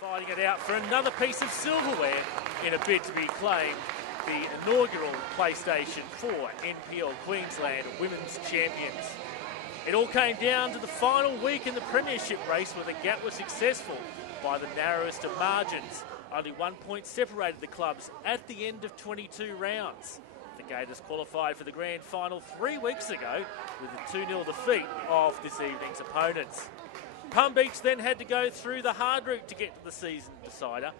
fighting it out for another piece of silverware in a bid to be claimed the inaugural PlayStation 4 NPL Queensland Women's Champions. It all came down to the final week in the premiership race where the Gap was successful by the narrowest of margins. Only 1 point separated the clubs at the end of 22 rounds. The Gators qualified for the grand final 3 weeks ago with a 2-0 defeat of this evening's opponents. Palm Beach then had to go through the hard route to get to the season decider.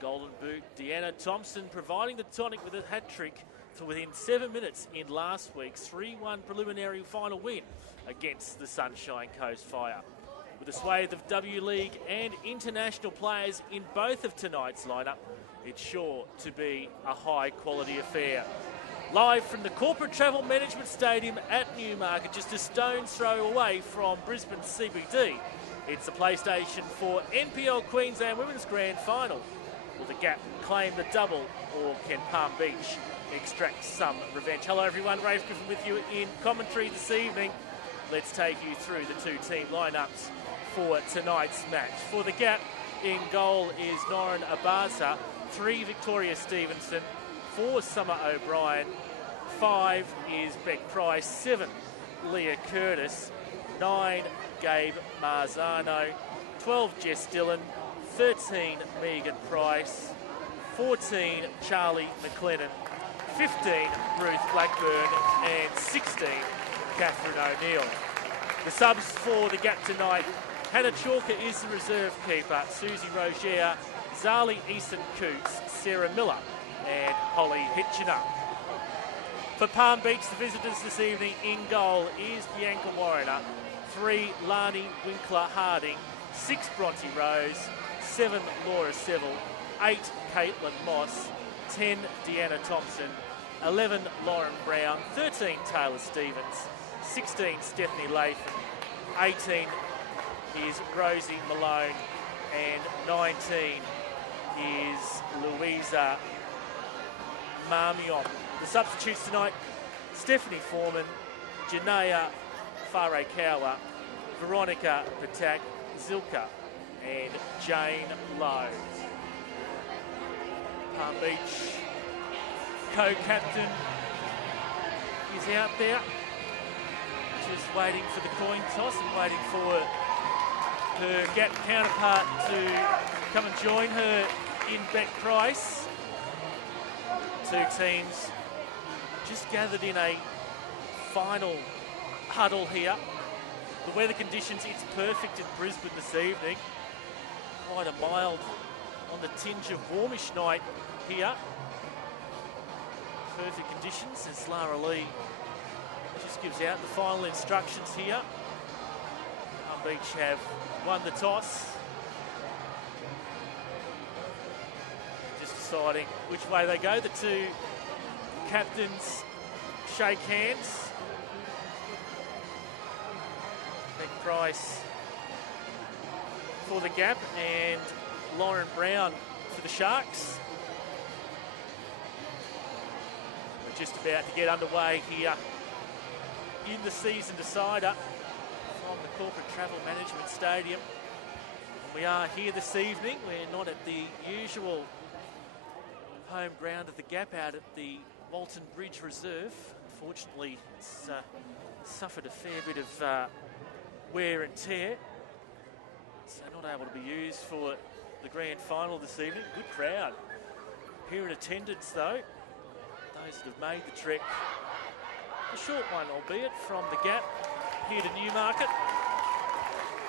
Golden Boot Deanna Thompson providing the tonic with a hat-trick to within 7 minutes in last week's 3-1 preliminary final win against the Sunshine Coast Fire. With a swathe of W-League and international players in both of tonight's lineup, it's sure to be a high-quality affair. Live from the Corporate Travel Management Stadium at Newmarket, just a stone's throw away from Brisbane CBD, it's the PlayStation 4 NPL Queensland Women's Grand Final. Will the Gap claim the double, or can Palm Beach extract some revenge? Hello everyone, Rafe Griffin with you in commentary this evening. Let's take you through the two team lineups for tonight's match. For the Gap, in goal is Noran Abaza, 3 Victoria Stevenson, 4 Summer O'Brien, 5 is Beck Price, 7 Leah Curtis, 9 Gabe Marzano, 12 Jess Dillon, 13 Megan Price, 14 Charlie McLennan, 15 Ruth Blackburn and 16 Catherine O'Neill. The subs for the Gap tonight: Hannah Chalker is the reserve keeper, Susie Rogier, Zali Eason-Coots, Sarah Miller and Holly Hitchener. For Palm Beach, the visitors this evening, in goal is Bianca Warriner, 3 Lani Winkler-Harding, 6 Bronte Rose, 7 Laura Seville, 8 Caitlin Moss, 10 Deanna Thompson, 11 Lauren Brown, 13 Taylor Stevens, 16 Stephanie Latham, 18 is Rosie Malone and 19 is Louisa Marmion. The substitutes tonight: Stephanie Foreman, Janaya Farekawa, Veronica Patak, Zilka and Jane Lowe. Palm Beach co-captain is out there, just waiting for the coin toss and waiting for her Gap counterpart to come and join her in Beck Price. Two teams just gathered in a final huddle here. The weather conditions, it's perfect in Brisbane this evening. Quite a mild, on the tinge of warmish night here. Perfect conditions as Lara Lee just gives out the final instructions here. Palm Beach have won the toss. Just deciding which way they go. The two captains shake hands. Beck Price for the Gap and Lauren Brown for the Sharks. We're just about to get underway here in the season decider from the Corporate Travel Management Stadium. We are here this evening. We're not at the usual home ground of the Gap, out at the Walton Bridge Reserve. Unfortunately, it's suffered a fair bit of wear and tear, so not able to be used for the grand final this evening. Good crowd here in attendance though, those that have made the trek. A short one, albeit, from the Gap here to Newmarket.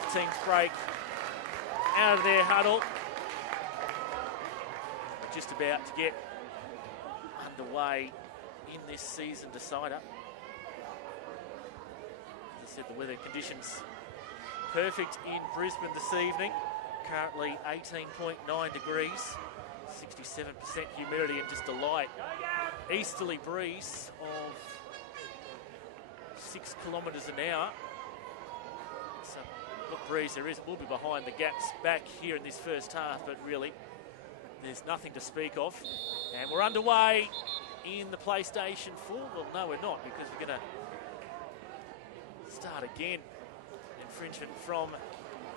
The teams break out of their huddle. We're just about to get underway in this season decider. As I said, the weather conditions perfect in Brisbane this evening. Currently 18.9 degrees, 67% humidity and just a light easterly breeze of 6 kilometres an hour. So what breeze there is, we'll be behind the Gap's back here in this first half, but really there's nothing to speak of. And we're underway in the PlayStation 4. Well, no, we're not, because we're going to start again. Infringement from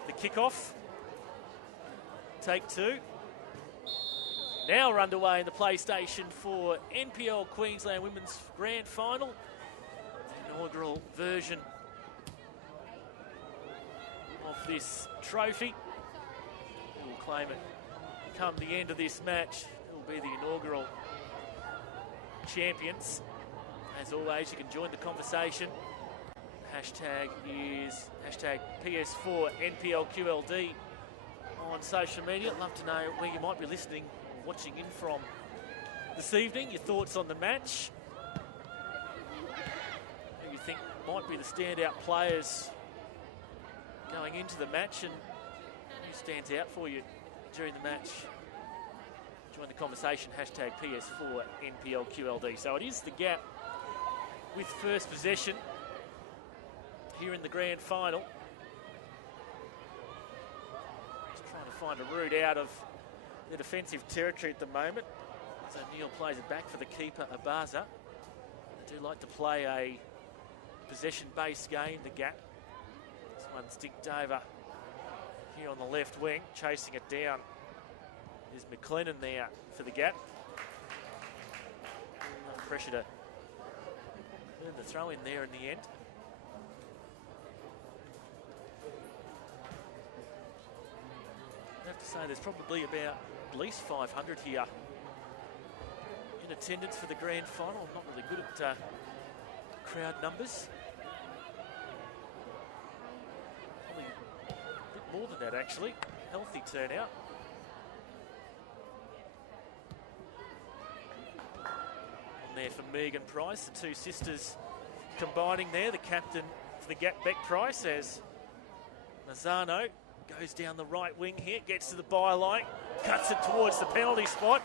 the kickoff. Take two. Now we're underway in the PlayStation 4 NPL Queensland Women's Grand Final. The inaugural version of this trophy. Who will claim it come the end of this match? It will be the inaugural champions. As always, you can join the conversation. Hashtag is hashtag PS4NPLQLD on social media. I'd love to know where you might be listening or watching in from this evening. Your thoughts on the match. Who you think might be the standout players going into the match, and who stands out for you during the match? Join the conversation. Hashtag PS4NPLQLD. So it is the Gap with first possession here in the grand final. Just trying to find a route out of the defensive territory at the moment. So Neil plays it back for the keeper, Abaza. They do like to play a possession-based game, the Gap. This one's dinked over here on the left wing, chasing it down. There's McLennan there for the Gap. Pressure to earn the throw in there in the end. I have to say there's probably about at least 500 here in attendance for the grand final. I'm not really good at crowd numbers. Probably a bit more than that actually. Healthy turnout. On there for Megan Price, the two sisters combining there. The captain for the Gap, Beck Price, as Mazzano goes down the right wing here, gets to the byline, cuts it towards the penalty spot.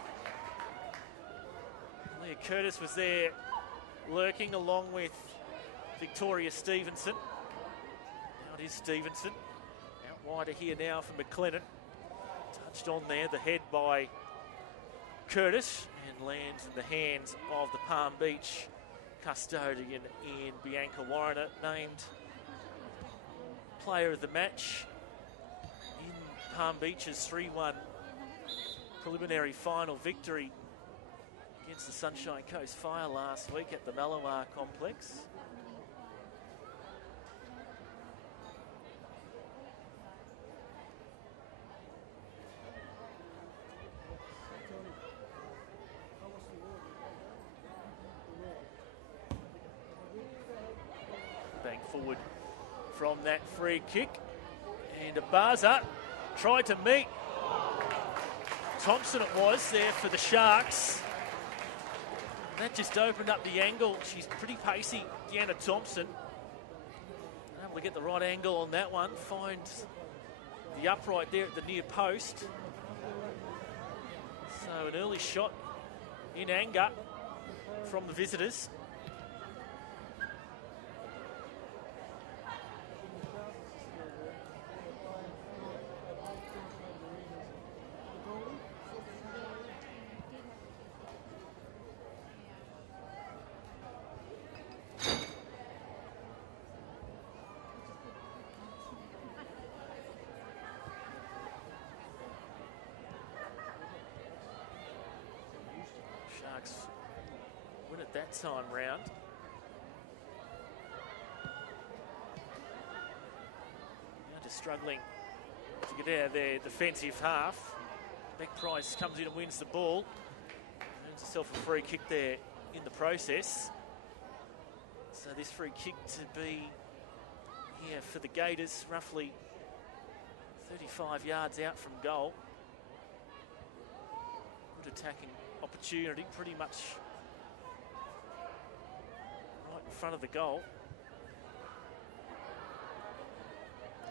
Leah Curtis was there lurking along with Victoria Stevenson. Now it is Stevenson. Out wider here now for McLennan. Touched on there, the head by Curtis, and lands in the hands of the Palm Beach custodian in Bianca Warriner, named player of the match in Palm Beach's 3-1 preliminary final victory against the Sunshine Coast Fire last week at the Malawar complex. Bang forward from that free kick, and Abaza tried to meet Thompson, it was there for the Sharks. That just opened up the angle. She's pretty pacey, Deanna Thompson. Able to get the right angle on that one. Finds the upright there at the near post. So an early shot in anger from the visitors. Sharks win it that time round. Now just struggling to get out of their defensive half. Beck Price comes in and wins the ball. Earns herself a free kick there in the process. So this free kick to be here for the Gators, roughly 35 yards out from goal. Good attacking opportunity, pretty much right in front of the goal.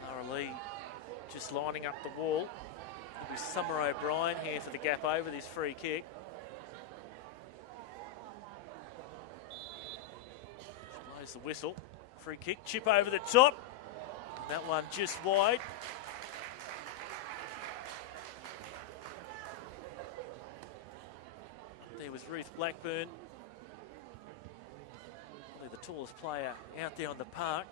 Lara Lee just lining up the wall. It'll be Summer O'Brien here for the Gap over this free kick. Blows the whistle. Free kick, chip over the top. That one just wide. There was Ruth Blackburn, probably the tallest player out there on the park.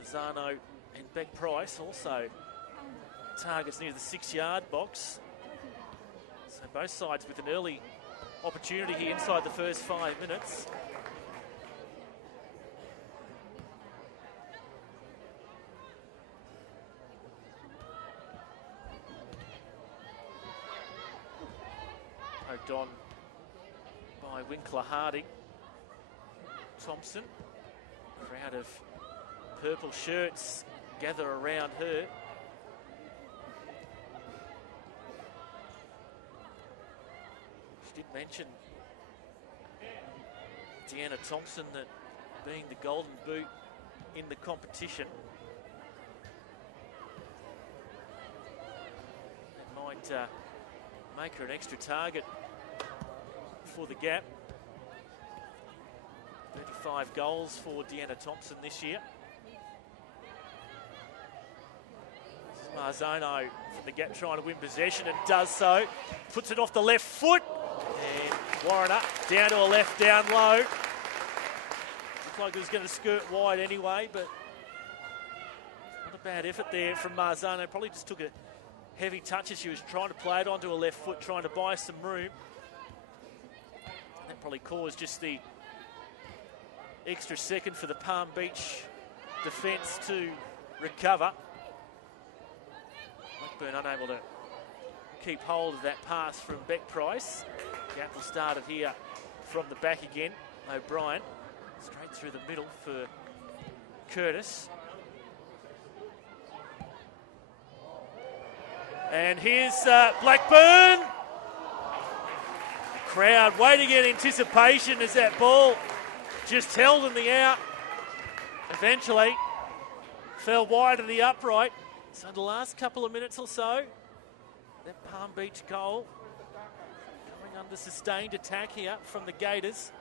Mazzano and Beck Price also targets near the 6-yard box. So both sides with an early opportunity here inside the first 5 minutes. Poked on by Winkler Harding. Thompson, crowd of purple shirts gather around her. She did mention, Deanna Thompson, that being the golden boot in the competition, it might make her an extra target for the Gap. 35 goals for Deanna Thompson this year. Marzono from the Gap trying to win possession and does so. Puts it off the left foot. And Warriner down to a left, down low. Looked like it was going to skirt wide anyway, but not a bad effort there from Marzono. Probably just took a heavy touch as she was trying to play it onto a left foot, trying to buy some room. And that probably caused just the extra second for the Palm Beach defence to recover. Blackburn unable to keep hold of that pass from Beck Price. Gap will start it here from the back again. O'Brien straight through the middle for Curtis. And here's Blackburn. The crowd waiting in anticipation as that ball just held in the out. Eventually fell wide of the upright. So the last couple of minutes or so, that Palm Beach goal coming under sustained attack here from the Gators.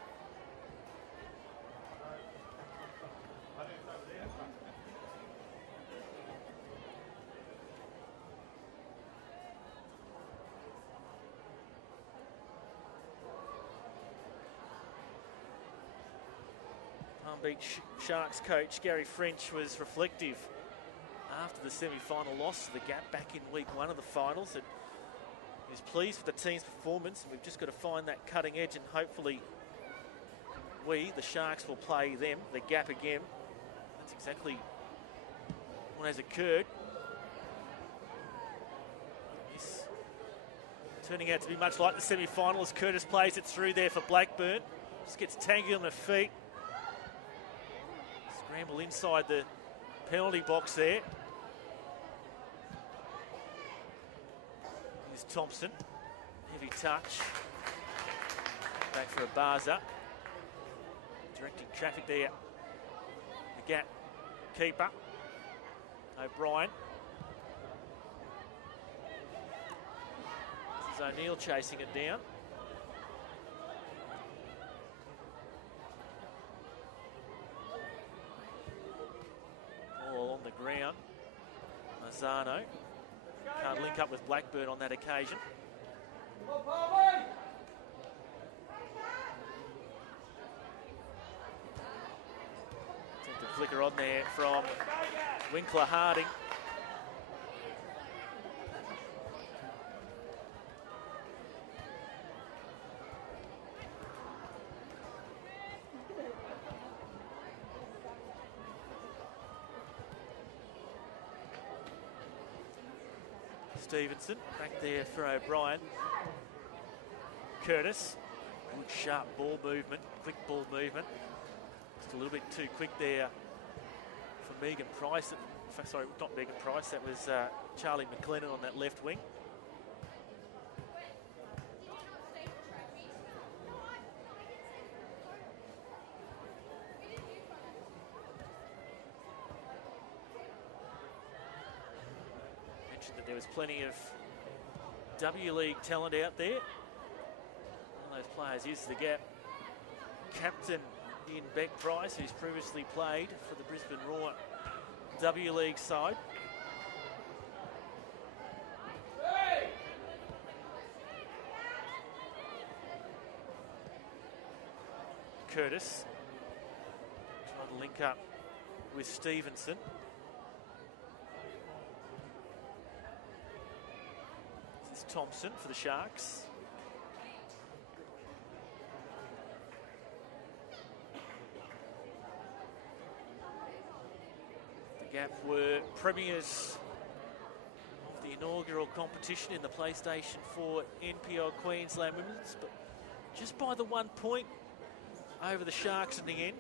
Palm Beach Sharks coach Gary French was reflective after the semi-final loss to the Gap back in week 1 of the finals. And he was pleased with the team's performance, and we've just got to find that cutting edge, and hopefully we, the Sharks, will play them, the Gap, again. That's exactly what has occurred. This turning out to be much like the semi-final as Curtis plays it through there for Blackburn. Just gets tangled on her feet. Scramble inside the penalty box there. Here's Thompson. Heavy touch. Back for a Barza. Directing traffic there. The Gap keeper. O'Brien. This is O'Neill chasing it down. All on the ground. Mazzano can't link up with Blackburn on that occasion. Take the flicker on there from Winkler Harding. Stevenson back there for O'Brien. Curtis, good sharp ball movement, quick ball movement. Just a little bit too quick there for Megan Price. Sorry, not Megan Price, that was Charlie McLennan on that left wing. That there was plenty of W League talent out there. One of those players is the Gap captain in Beck Price, who's previously played for the Brisbane Roar W League side. Curtis trying to link up with Stevenson. Thompson for the Sharks. The Gap were premiers of the inaugural competition in the PlayStation 4 NPL Queensland Women's, but just by the 1 point over the Sharks in the end.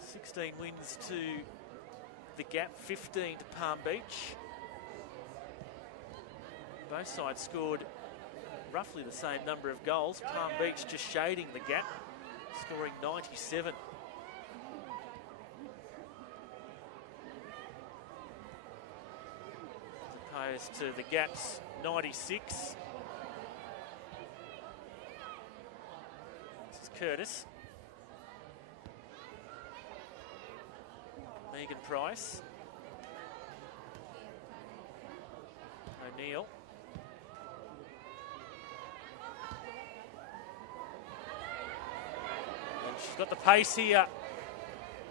16 wins to the Gap, 15 to Palm Beach. Both sides scored roughly the same number of goals. Palm Beach just shading the Gap, scoring 97. As opposed to the Gap's 96. This is Curtis. Megan Price. O'Neill. And she's got the pace here.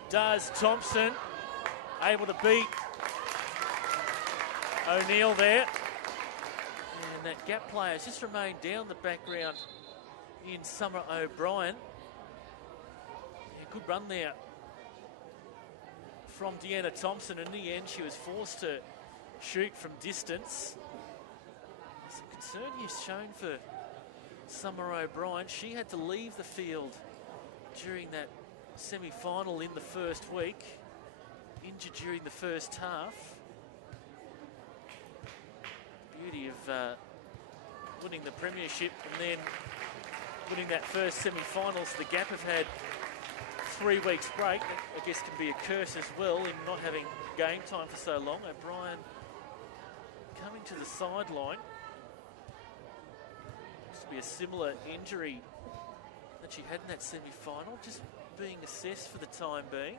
Does Thompson. Able to beat O'Neill there. And that Gap player has just remained down the background in Summer O'Brien. Yeah, good run there from Deanna Thompson. In the end, she was forced to shoot from distance. Some concern here shown for Summer O'Brien. She had to leave the field during that semi-final in the first week, injured during the first half. Beauty of winning the premiership and then winning that first semi-finals. The Gap have had 3 weeks break. I guess can be a curse as well in not having game time for so long. O'Brien coming to the sideline. Looks to be a similar injury that she had in that semi-final, just being assessed for the time being.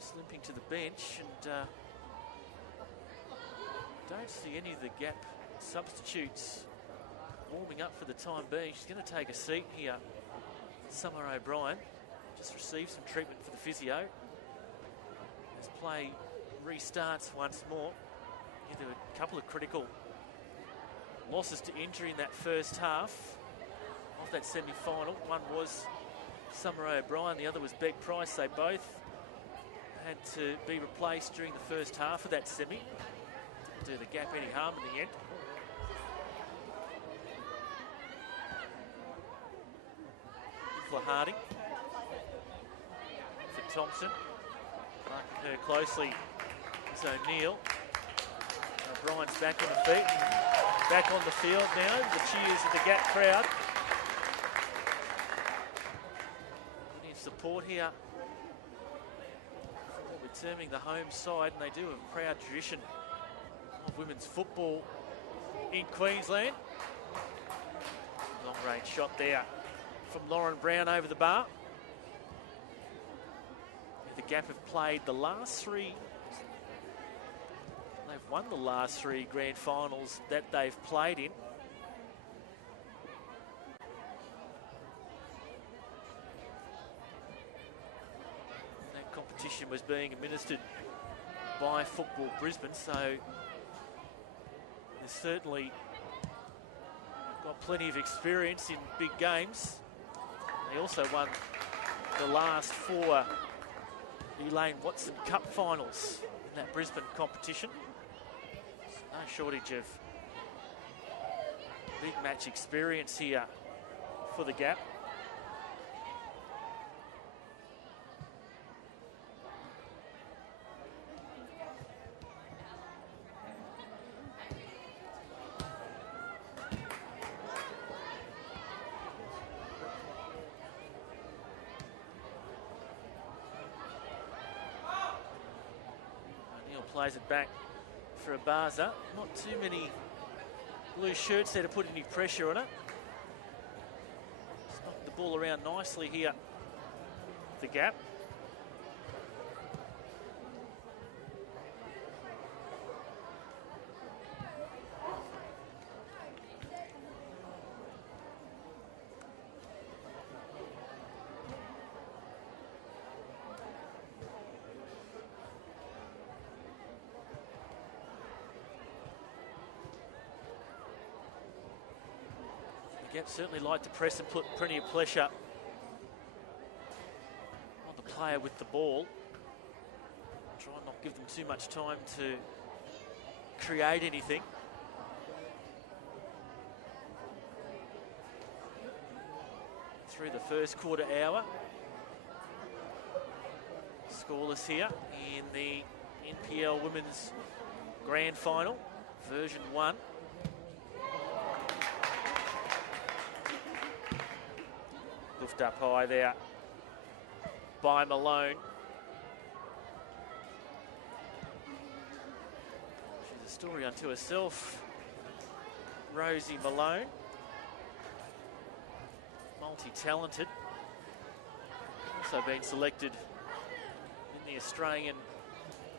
Just limping to the bench, and don't see any of the Gap substitutes warming up for the time being. She's going to take a seat here. Summer O'Brien just received some treatment for the physio as play restarts once more. Yeah, there were a couple of critical losses to injury in that first half of that semi-final. One was Summer O'Brien, the other was Beck Price. They both had to be replaced during the first half of that semi. Didn't do the Gap any harm in the end. For Harding. For Thompson. Marking her closely is O'Neill. O'Brien's back on the feet. Back on the field now. The cheers of the Gap crowd. Need support here. What we're terming the home side, and they do have a proud tradition of women's football in Queensland. Long range shot there from Lauren Brown over the bar. The Gap have played the last three. They've won the last three grand finals that they've played in. That competition was being administered by Football Brisbane, so they're certainly got plenty of experience in big games. They also won the last four Elaine Watson Cup finals in that Brisbane competition. No shortage of big match experience here for the Gap. Plays it back for Abaza. Not too many blue shirts there to put any pressure on it. Just knocked the ball around nicely here, the Gap. Gap certainly like to press and put plenty of pressure on the player with the ball. Try and not give them too much time to create anything. Through the first quarter hour. Scoreless here in the NPL Women's Grand Final, version 1. Lift up high there by Malone. She's a story unto herself, Rosie Malone. Multi-talented. Also been selected in the Australian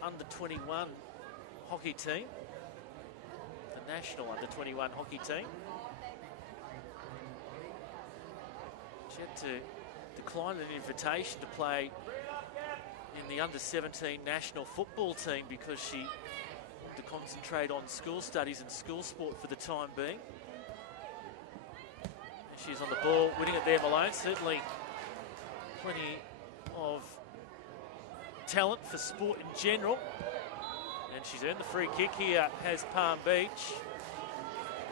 under-21 hockey team, the national under-21 hockey team. She had to decline an invitation to play in the under-17 national football team because she wanted to concentrate on school studies and school sport for the time being. She's on the ball, winning it there, Malone. Certainly plenty of talent for sport in general. And she's earned the free kick here, has Palm Beach.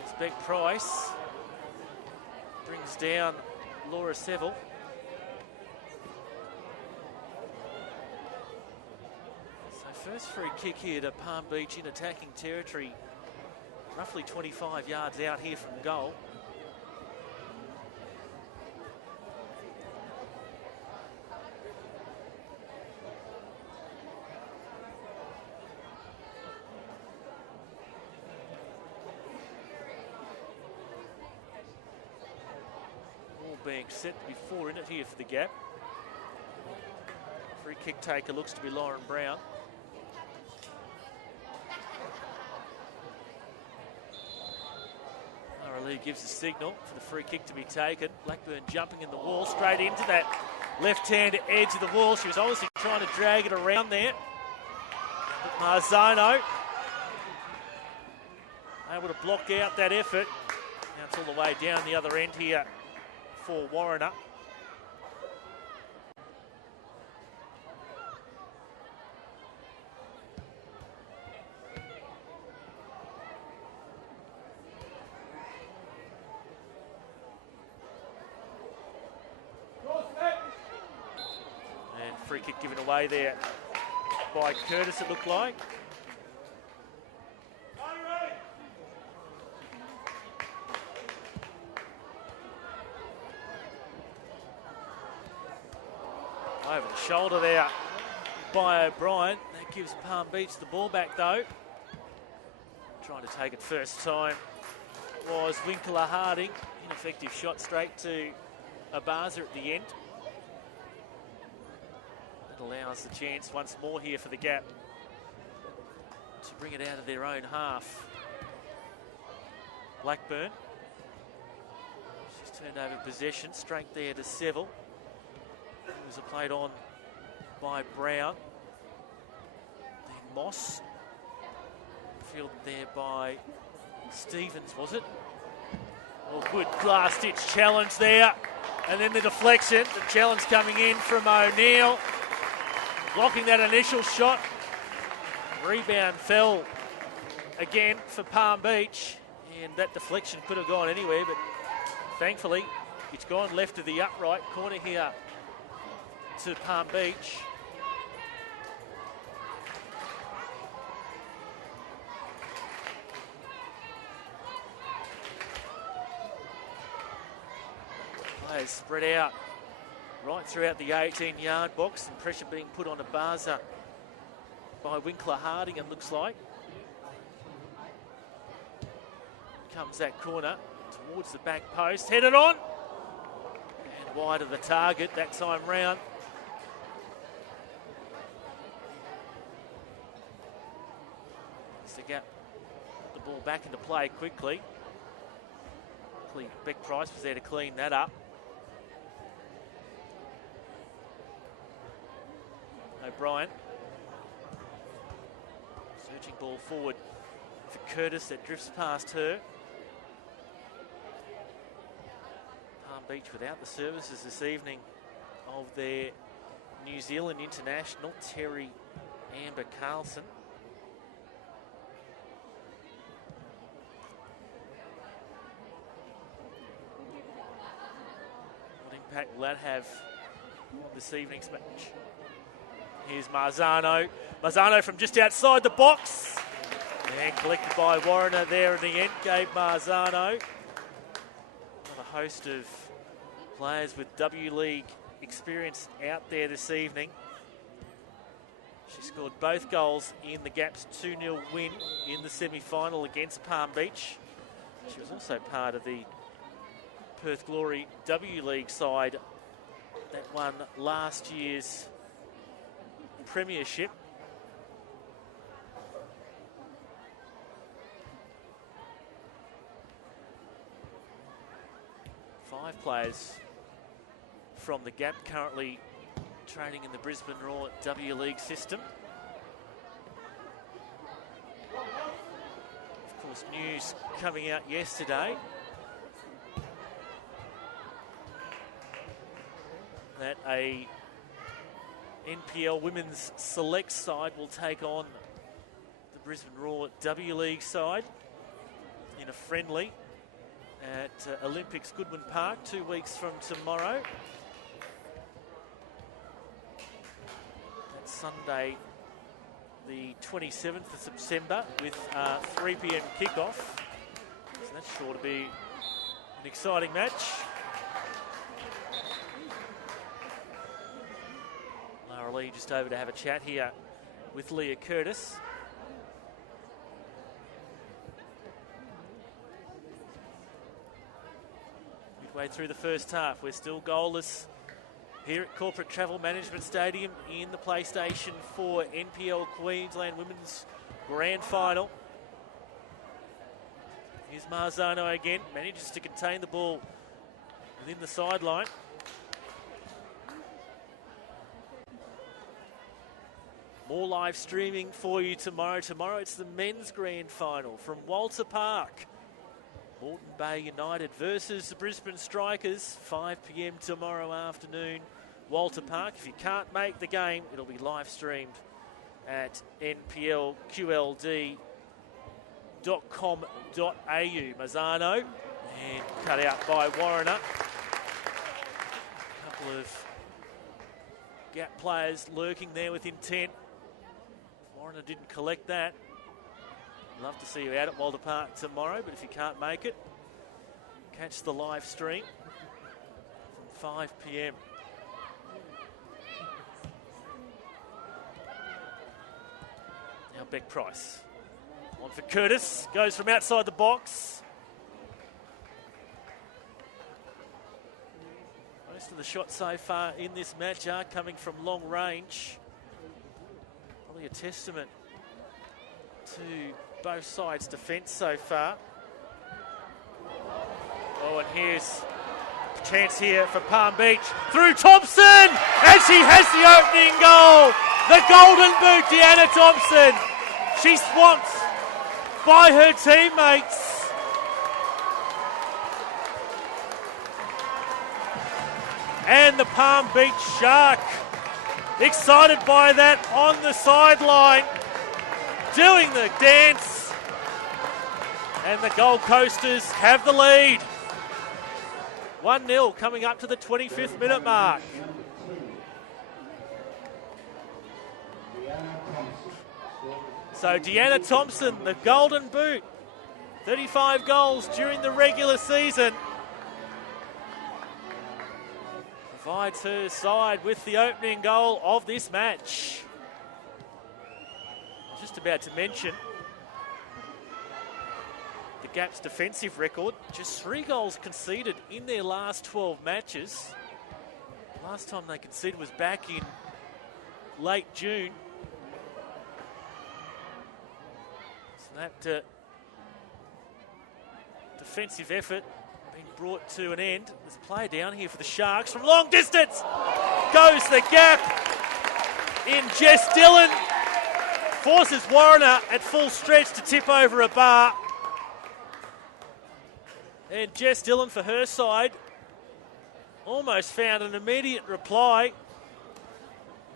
It's Beck Price. Brings down Laura Seville. So first free kick here to Palm Beach in attacking territory. Roughly 25 yards out here from goal. Being set before in it here for the Gap. Free kick taker looks to be Lauren Brown. RLE gives the signal for the free kick to be taken. Blackburn jumping in the wall, straight into that left-hand edge of the wall. She was obviously trying to drag it around there. But Marzano able to block out that effort. Now it's all the way down the other end here for Warriner. And free kick given away there by Curtis, it looked like. Over the shoulder there by O'Brien. That gives Palm Beach the ball back though. Trying to take it first time was Winkler Harding. Ineffective shot straight to Abaza at the end. That allows the chance once more here for the Gap to bring it out of their own half. Blackburn. She's turned over possession straight there to Seville. It was played on by Brown. Then Moss. Fielded there by Stevens, was it? Oh, good last-ditch challenge there. And then the deflection. The challenge coming in from O'Neill. Blocking that initial shot. Rebound fell again for Palm Beach. And that deflection could have gone anywhere, but thankfully it's gone left of the upright corner here to Palm Beach. Players spread out right throughout the 18-yard box, and pressure being put on Abaza by Winkler Harding, it looks like. Comes that corner towards the back post, headed on, and wide of the target that time round. The Gap put the ball back into play quickly. Beck Price was there to clean that up. O'Brien. Searching ball forward for Curtis that drifts past her. Beach without the services this evening of their New Zealand international, Terry Amber Carlson. What impact will that have on this evening's match? Here's Marzano. Marzano from just outside the box. And collected by Warriner there in the end. Gabe Marzano. A host of players with W League experience out there this evening. She scored both goals in the Gap's 2-0 win in the semi-final against Palm Beach. She was also part of the Perth Glory W League side that won last year's premiership. Five players from the Gap currently training in the Brisbane Roar W League system. Of course, news coming out yesterday that a NPL Women's Select side will take on the Brisbane Roar W League side in a friendly at Olympics Goodwin Park 2 weeks from tomorrow. That's Sunday the 27th of September with 3 p.m. kickoff. So that's sure to be an exciting match. Lara Lee just over to have a chat here with Leah Curtis. Midway through the first half, we're still goalless here at Corporate Travel Management Stadium in the PlayStation 4 NPL Queensland Women's Grand Final. Here's Marzano again, manages to contain the ball within the sideline. More live streaming for you tomorrow. Tomorrow it's the men's grand final from Walter Park. Moreton Bay United versus the Brisbane Strikers, 5 p.m. tomorrow afternoon. Walter Park. If you can't make the game, it'll be live streamed at nplqld.com.au. Marzano, and cut out by Warriner. A couple of Gap players lurking there with intent. Warriner didn't collect that. Love to see you out at Walter Park tomorrow, but if you can't make it, catch the live stream from 5 p.m. Now Beck Price. On for Curtis. Goes from outside the box. Most of the shots so far in this match are coming from long range. Probably a testament to both sides' defence so far. Oh, and here's a chance here for Palm Beach. Through Thompson! And she has the opening goal! The golden boot, Deanna Thompson. She's swamped by her teammates. And the Palm Beach Shark, excited by that on the sideline, doing the dance. And the Gold Coasters have the lead. 1-0 coming up to the 25th minute mark. So Deanna Thompson, the golden boot, 35 goals during the regular season, provides her side with the opening goal of this match. Just about to mention the Gap's defensive record, just 3 goals conceded in their last 12 matches. Last time they conceded was back in late June. That defensive effort being brought to an end. There's a player down here for the Sharks from long distance. Goes the Gap in Jess Dillon. Forces Warriner at full stretch to tip over a bar. And Jess Dillon for her side almost found an immediate reply.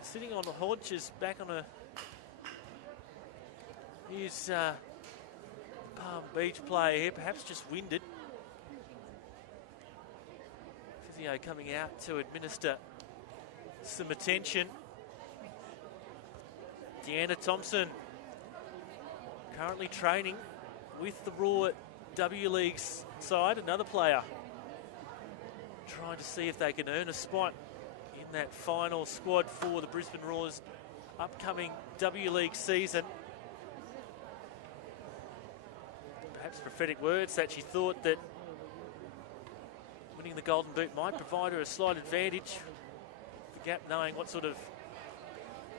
Sitting on the haunches, back on a his Palm Beach player here, perhaps just winded. Physio coming out to administer some attention. Deanna Thompson currently training with the Raw W League's side, another player trying to see if they can earn a spot in that final squad for the Brisbane Raw's upcoming W League season. Perhaps prophetic words that she thought that winning the Golden Boot might provide her a slight advantage. The Gap knowing what sort of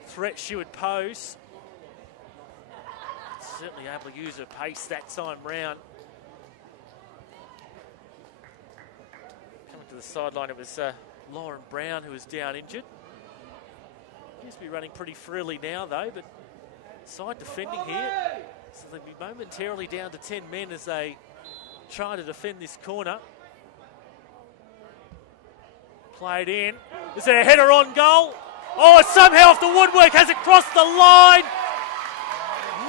threat she would pose. Certainly able to use her pace that time round. Coming to the sideline, it was Lauren Brown who was down injured. Seems to be running pretty freely now though, but side defending here. So they'll be momentarily down to 10 men as they try to defend this corner. Played in. Is there a header on goal? Oh, somehow off the woodwork. Has it crossed the line?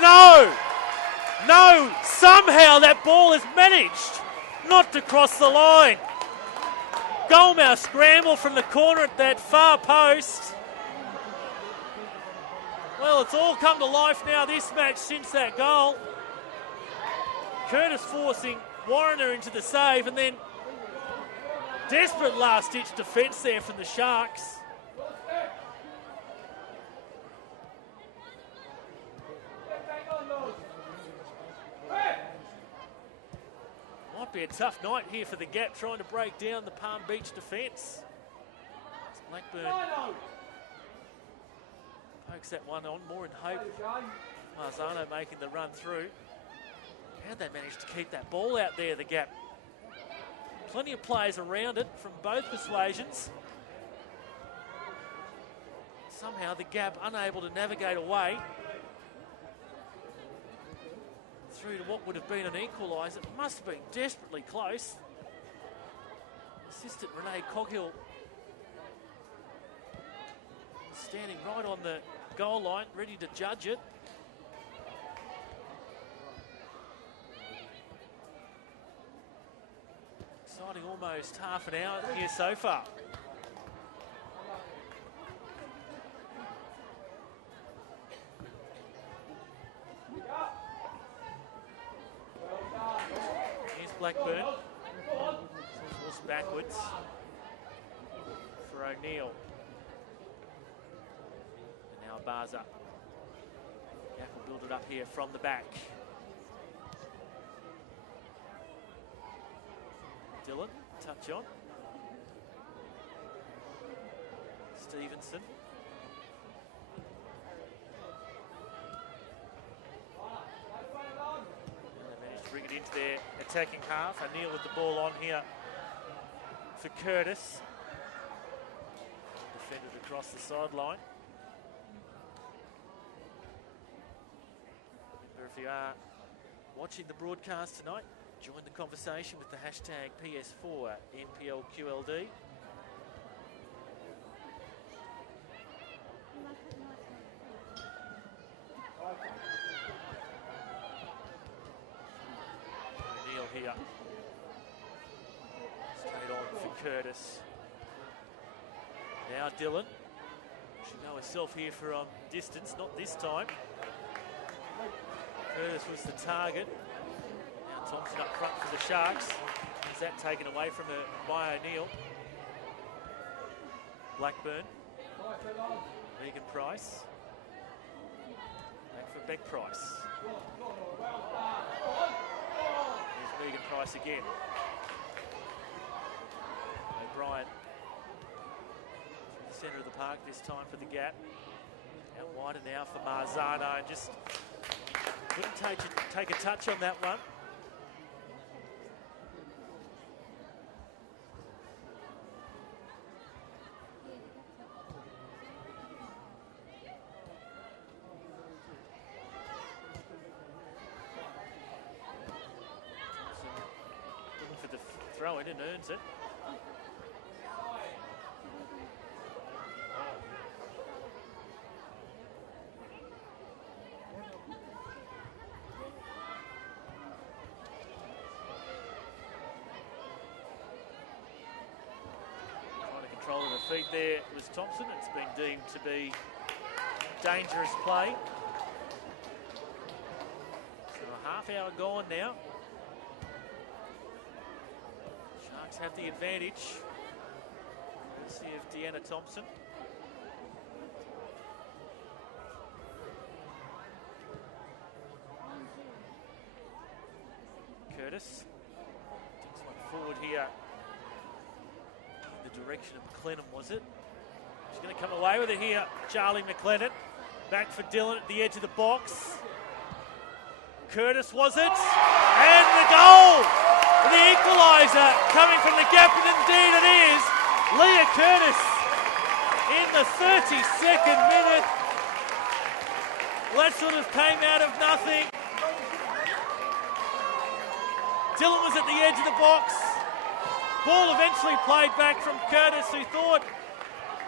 No, somehow that ball has managed not to cross the line. Goalmouth scramble from the corner at that far post. Well, it's all come to life now this match since that goal. Curtis forcing Warriner into the save, and then desperate last-ditch defence there from the Sharks. Might be a tough night here for the Gap, trying to break down the Palm Beach defence. It's Blackburn pokes that one on, more in hope. Marzano making the run through. How'd they manage to keep that ball out there, the Gap? Plenty of players around it from both persuasions. Somehow the Gap unable to navigate away through to what would have been an equaliser. It must have been desperately close. Assistant Renee Coghill standing right on the goal line, ready to judge it. Exciting almost half an hour here so far. Here's Blackburn. Forced backwards for O'Neill. And now Barza. Jack will build it up here from the back. Dillon, touch on. Stevenson. And they managed to bring it into their attacking half. O'Neill with the ball on here for Curtis. Defended across the sideline. Remember, if you are watching the broadcast tonight, join the conversation with the hashtag PS4NPLQLD. O'Neill here. Straight on for Curtis. Now Dillon. She'll go herself here from distance, not this time. Curtis was the target. Thompson up front for the Sharks. Is that taken away from her by O'Neill? Blackburn. Megan Price. Back for Beck Price. There's Megan Price again. O'Brien. Through the centre of the park this time for the Gap. Out wider now for Marzano, and just couldn't take a touch on that one. Throw in and earns it. feet there was Thompson. It's been deemed to be dangerous play. So a half hour gone now. Sharks have the advantage. Let's see if Deanna Thompson. Curtis takes one forward here. The direction of McLennan, was it? She's going to come away with it here. Charlie McLennan. Back for Dillon at the edge of the box. Curtis, was it? And the goal! The equaliser coming from the gap, and indeed it is. Leah Curtis in the 32nd minute. Well, that sort of came out of nothing. Dillon was at the edge of the box. Ball eventually played back from Curtis, who thought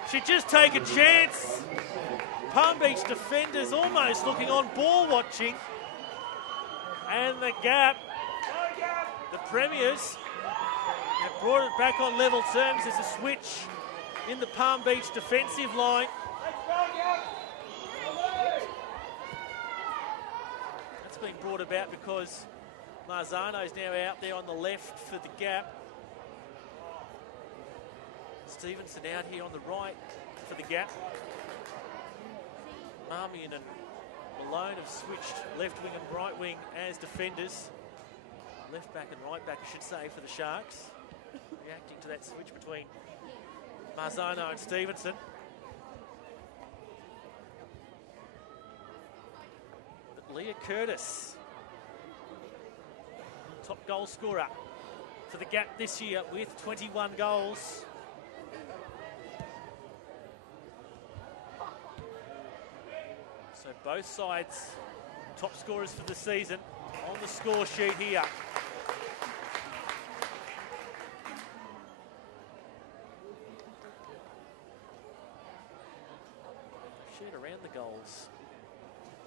she'd just take a chance. Palm Beach defenders almost looking on, ball watching. And the gap, the Premiers have brought it back on level terms. There's a switch in the Palm Beach defensive line. That's been brought about because Marzano's now out there on the left for the gap. Stevenson out here on the right for the gap. Marmion and Malone have switched left wing and right wing as defenders. Left back and right back, I should say, for the Sharks. Reacting to that switch between Marzano and Stevenson. But Leah Curtis, top goal scorer for the gap this year with 21 goals. So both sides top scorers for the season on the score sheet here. Shared around the goals.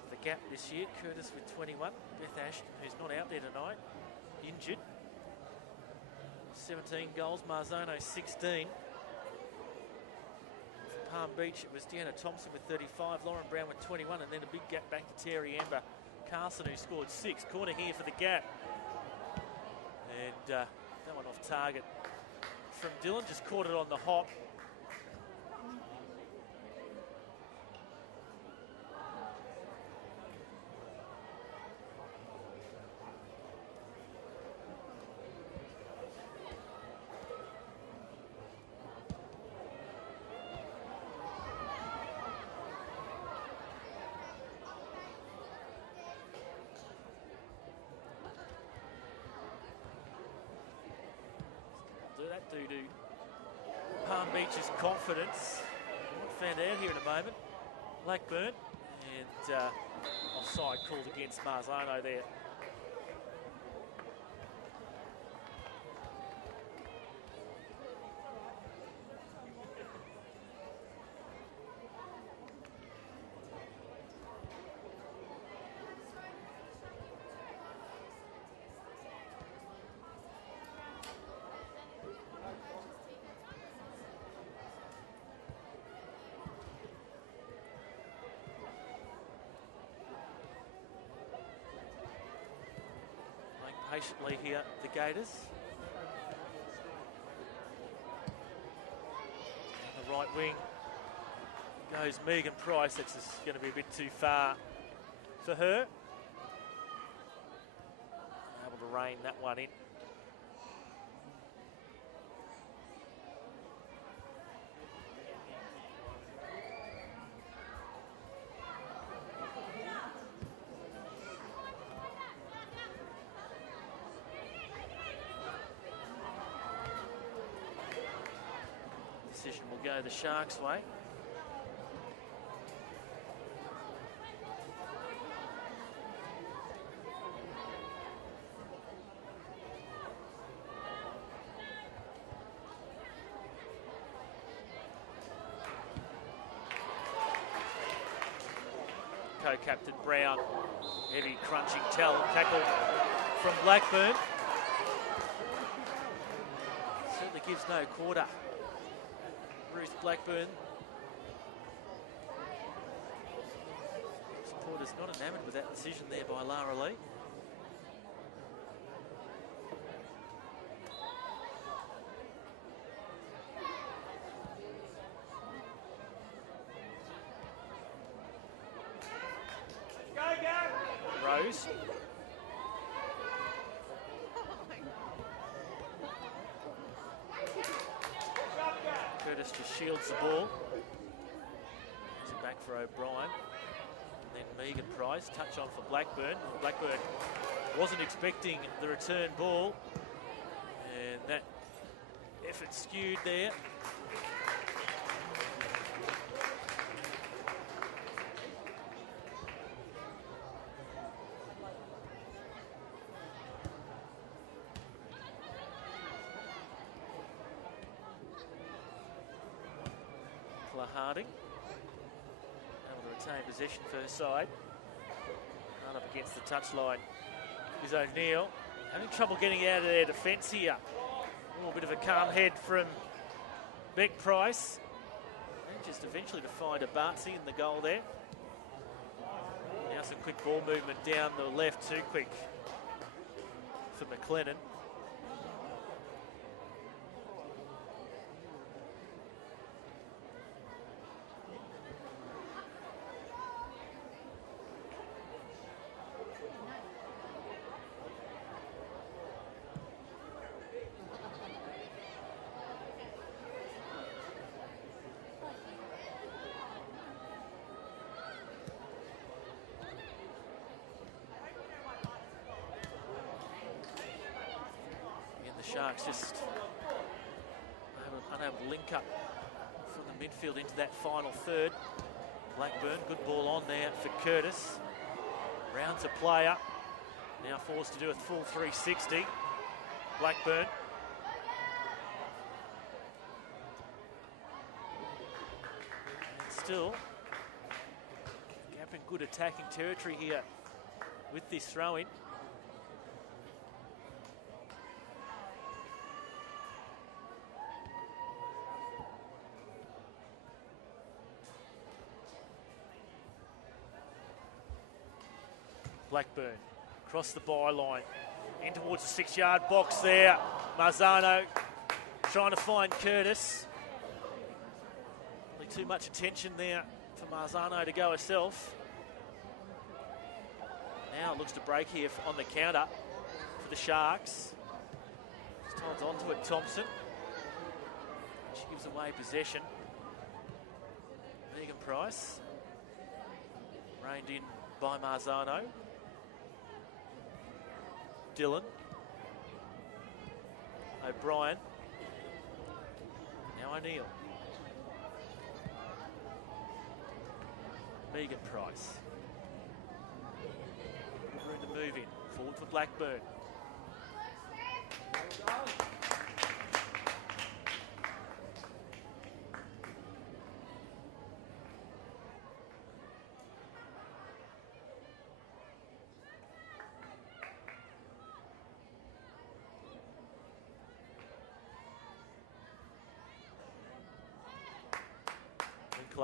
The gap this year, Curtis with 21, Beth Ashton, who's not out there tonight, injured. 17 goals, Marzano 16. Palm Beach, it was Deanna Thompson with 35, Lauren Brown with 21, and then a big gap back to Terry Amber Carlson, who scored 6. Corner here for the gap. And that one off target from Dillon, just caught it on the hop. That doo-doo. Palm Beach's confidence. Found out here in a moment. Blackburn. And offside called against Marzano there. Patiently here, the Gators. On the right wing goes Megan Price. That's just going to be a bit too far for her. Able to rein that one in. Decision will go the Sharks' way. Co-captain Brown, heavy crunching tackle from Blackburn. Certainly gives no quarter Bruce Blackburn. Supporters not enamoured with that decision there by Lara Lee. Rose. Curtis just shields the ball. It's it back for O'Brien. And then Megan Price, touch on for Blackburn. Blackburn wasn't expecting the return ball. And that effort skewed there. Harding able to retain possession for her side. Run up against the touchline is O'Neill. Having trouble getting out of their defence here. A little bit of a calm head from Beck Price. And just eventually to find a Bartsy in the goal there. Now some quick ball movement down the left, too quick for McLennan. Sharks just unable to link up from the midfield into that final third. Blackburn, good ball on there for Curtis. Rounds a player. Now forced to do a full 360. Blackburn. And still, gap in good attacking territory here with this throw-in. Blackburn across the byline, in towards the 6-yard box there. Marzano trying to find Curtis. Probably too much attention there for Marzano to go herself. Now it looks to break here on the counter for the Sharks. Just holds on to it, Thompson. She gives away possession. Megan Price, reined in by Marzano. Dillon. O'Brien. Now O'Neill. Megan Price. Good room to move in. Forward for Blackburn.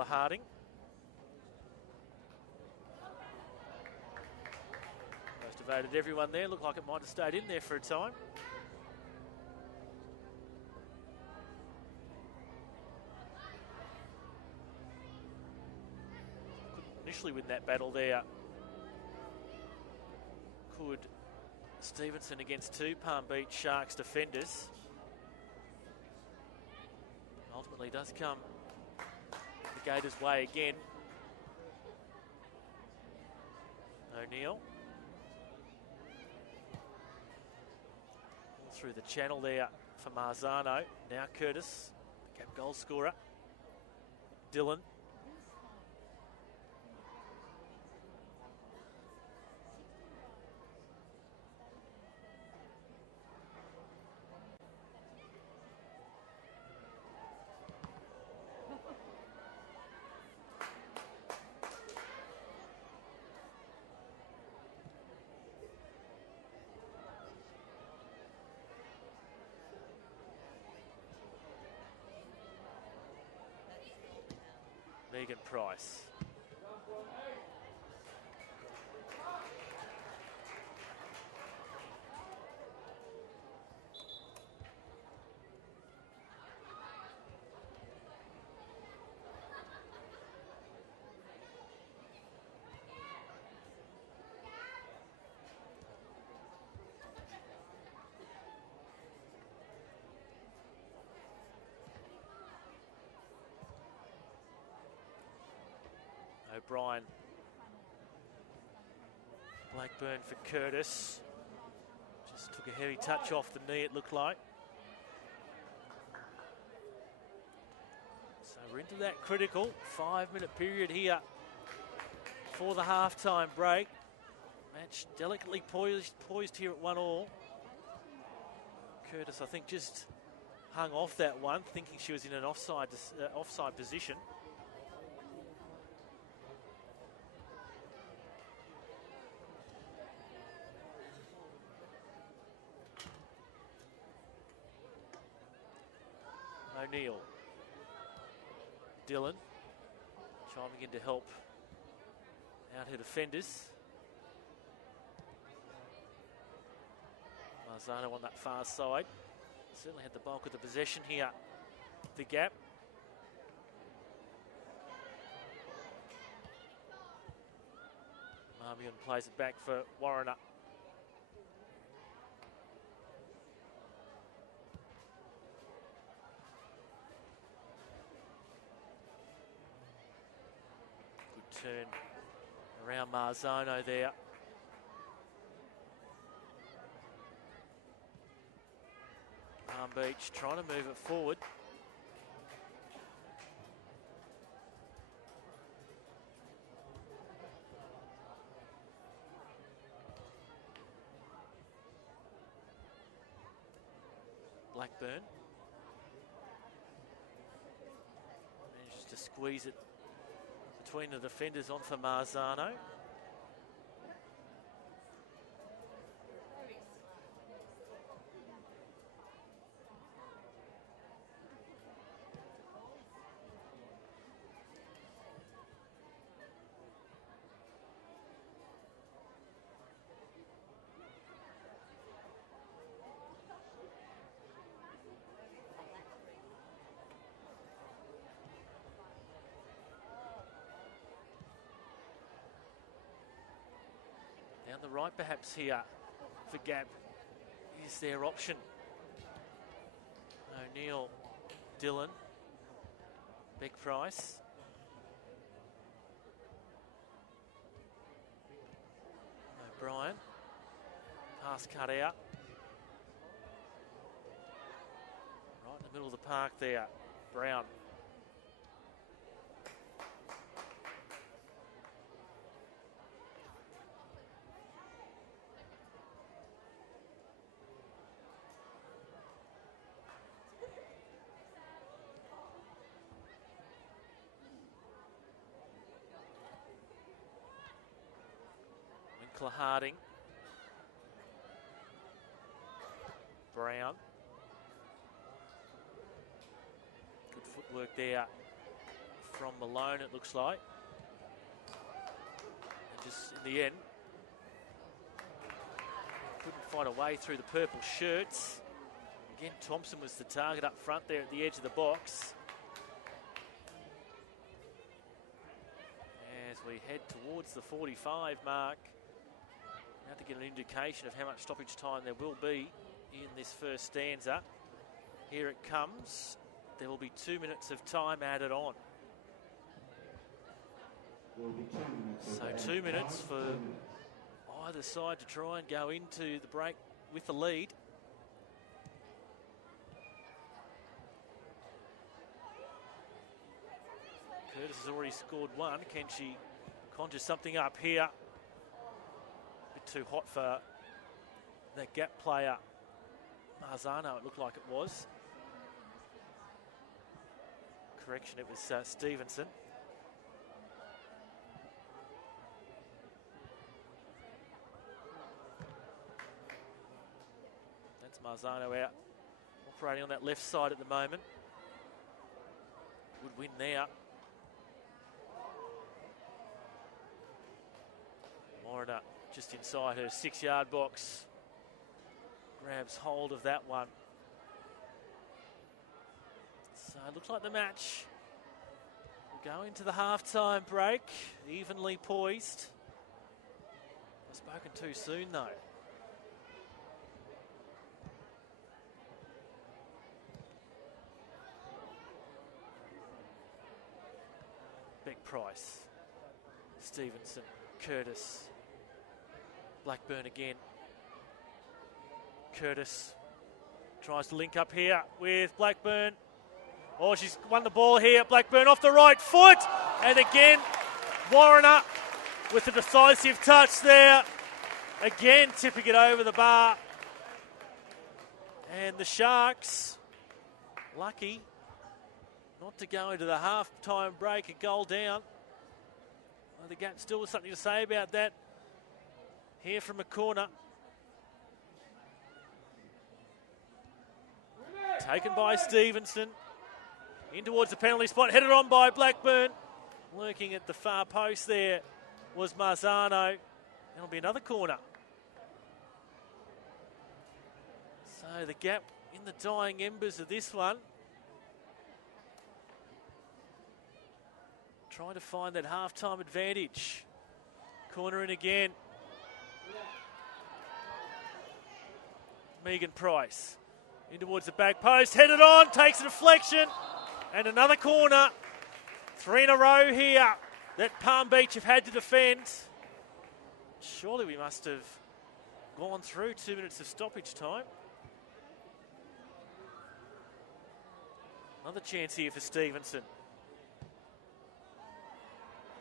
Harding. Most evaded everyone there. Looked like it might have stayed in there for a time. Couldn't initially win that battle there. Could Stevenson against two Palm Beach Sharks defenders. Ultimately does come Gators' way again. O'Neill. Through the channel there for Marzano. Now Curtis, the cap goal scorer. Dillon. Megan Price. O'Brien. Blackburn for Curtis. Just took a heavy touch off the knee, it looked like. So we're into that critical 5-minute period here for the halftime break. Match delicately poised here at 1-1. Curtis, I think, just hung off that one, thinking she was in an offside position. O'Neill. Dillon chiming in to help out her defenders. Marzano on that far side. Certainly had the bulk of the possession here. The gap. Marmion plays it back for Warriner. Good turn around Marzano there. Palm Beach trying to move it forward. Blackburn manages to squeeze it between the defenders on for Marzano. Down the right perhaps here for Gab is their option. O'Neill, Dillon, Beck Price. O'Brien, pass cut out. Right in the middle of the park there, Brown. Harding, Brown, good footwork there from Malone, it looks like, and just in the end couldn't find a way through the purple shirts. Again, Thompson was the target up front there at the edge of the box. As we head towards the 45 mark, now to get an indication of how much stoppage time there will be in this first stanza. Here it comes. There will be 2 minutes of time added on. So 2 minutes for either side to try and go into the break with the lead. Curtis has already scored one. Can she conjure something up here? Too hot for that gap player Marzano, it looked like it was. Correction, it was Stevenson. That's Marzano out, operating on that left side at the moment. Good win there. Warner just inside her 6-yard box. Grabs hold of that one. So it looks like the match will go into the halftime break, evenly poised. I've spoken too soon though. Big Price, Stevenson, Curtis, Blackburn again. Curtis tries to link up here with Blackburn. Oh, she's won the ball here. Blackburn off the right foot. And again, Warner with a decisive touch there. Again, tipping it over the bar. And the Sharks, lucky not to go into the half-time break, a goal down. Well, the Gap still has something to say about that. Here from a corner. Taken by Stevenson. In towards the penalty spot, headed on by Blackburn. Lurking at the far post there was Marzano. It'll be another corner. So the Gap in the dying embers of this one. Trying to find that half-time advantage. Corner in again. Megan Price. In towards the back post, headed on, takes a deflection. And another corner. 3 in a row here that Palm Beach have had to defend. Surely we must have gone through 2 minutes of stoppage time. Another chance here for Stevenson.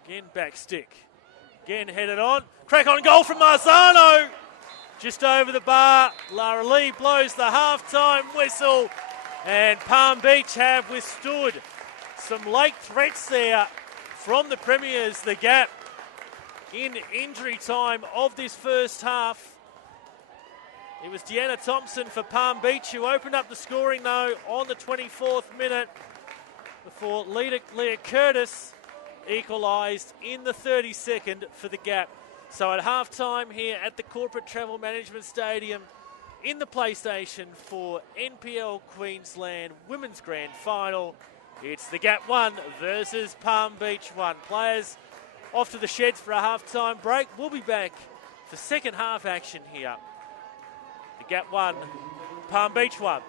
Again, back stick. Again, headed on. Crack on goal from Marzano. Just over the bar. Lara Lee blows the half-time whistle. And Palm Beach have withstood some late threats there from the Premiers. The Gap in injury time of this first half. It was Deanna Thompson for Palm Beach who opened up the scoring though on the 24th minute before Leah Curtis equalised in the 32nd for the Gap. So at half-time here at the Corporate Travel Management Stadium in the PlayStation for NPL Queensland Women's Grand Final, it's the Gap 1 versus Palm Beach 1. Players off to the sheds for a half-time break. We'll be back for second half action here. The Gap 1, Palm Beach 1.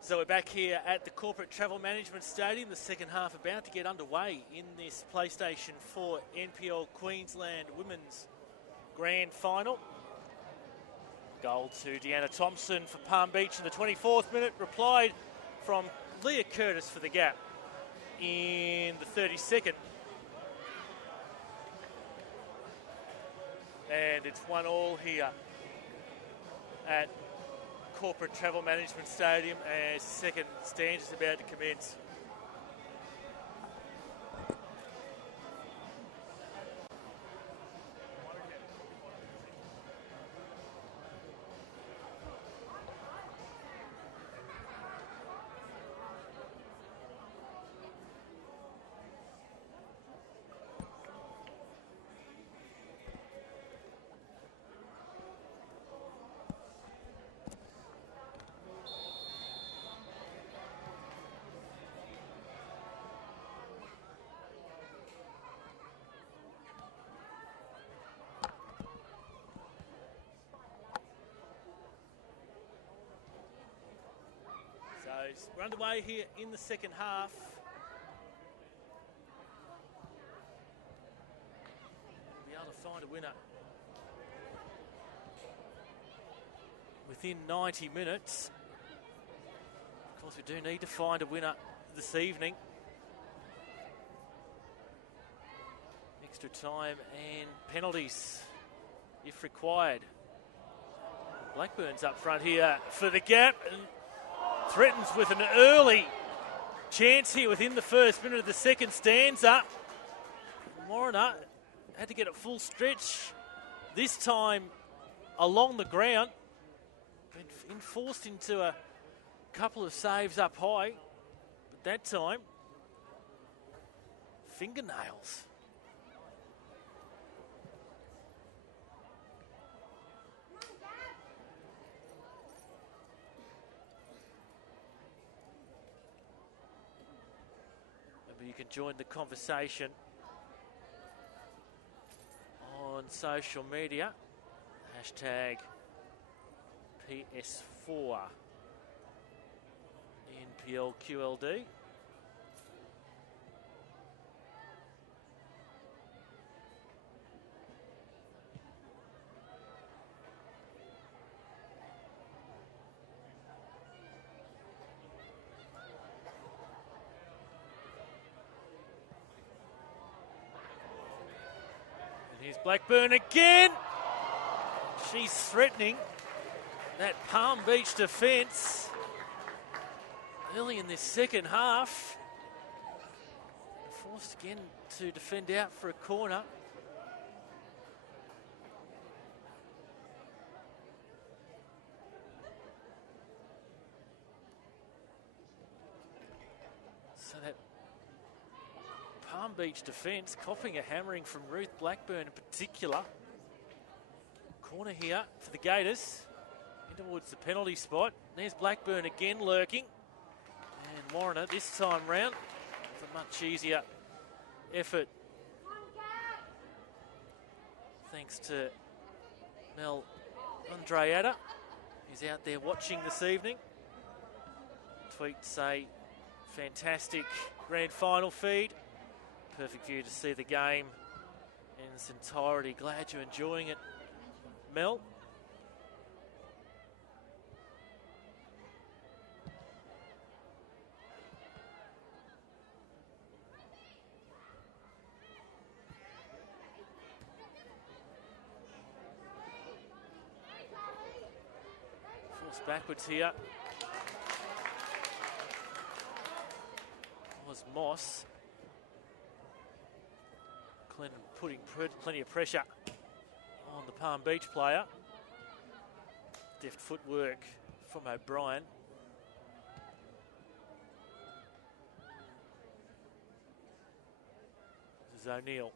So we're back here at the Corporate Travel Management Stadium, the second half about to get underway in this PlayStation 4 NPL Queensland Women's Grand Final. Goal to Deanna Thompson for Palm Beach in the 24th minute, replied from Leah Curtis for the Gap in the 32nd. And it's 1-1 here at Corporate Travel Management Stadium as second stand is about to commence. We're underway here in the second half. We'll be able to find a winner within 90 minutes. Of course, we do need to find a winner this evening. Extra time and penalties if required. Blackburn's up front here for the Gap and threatens with an early chance here within the first minute of the second stanza. Warner had to get it full stretch, this time along the ground. Been forced into a couple of saves up high, but that time, fingernails. You can join the conversation on social media. Hashtag PS4NPLQLD. Here's Blackburn again. She's threatening that Palm Beach defence early in this second half. Forced again to defend out for a corner. So that Palm Beach defence copping a hammering from Ruth Blackburn in particular. Corner here for the Gators. In towards the penalty spot. There's Blackburn again lurking. And Warner this time round with a much easier effort. Thanks to Mel Andreatta, who's out there watching this evening. Tweets say fantastic grand final feed. Perfect view to see the game in its entirety. Glad you're enjoying it, Mel. Forced backwards here was Moss. Clinton putting plenty of pressure on the Palm Beach player. Deft footwork from O'Brien. This is O'Neill.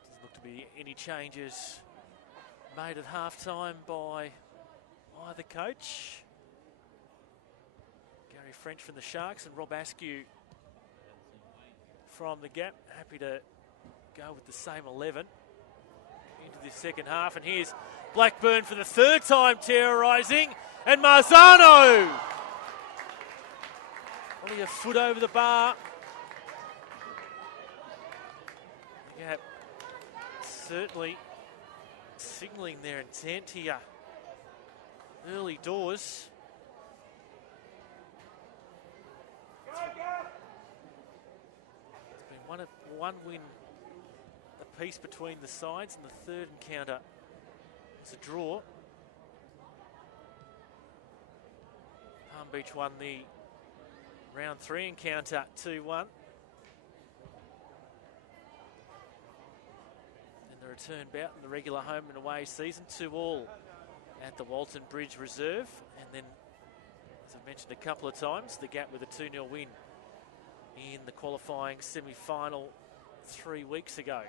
Doesn't look to be any changes made at halftime by either coach. Gary French from the Sharks and Rob Askew from the gap. Happy to go with the same 11 into the second half. And here's Blackburn for the third time terrorising. And Marzano! Only a foot over the bar. Yeah, certainly signalling their intent here. Early doors. It's been one win apiece between the sides, and the third encounter was a draw. Palm Beach won the round 3 encounter 2-1. And the return bout in the regular home and away season, 2-2 at the Walton Bridge Reserve. And then, as I've mentioned a couple of times, the Gap with a 2-0 win in the qualifying semi-final 3 weeks ago.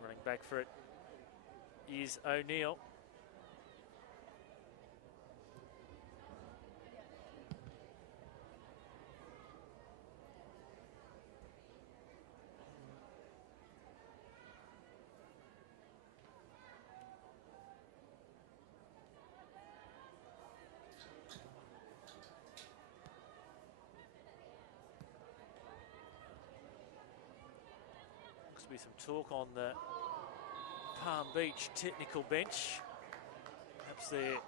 Running back for it is O'Neill. Looks to be some talk on the Palm Beach technical bench. Perhaps they're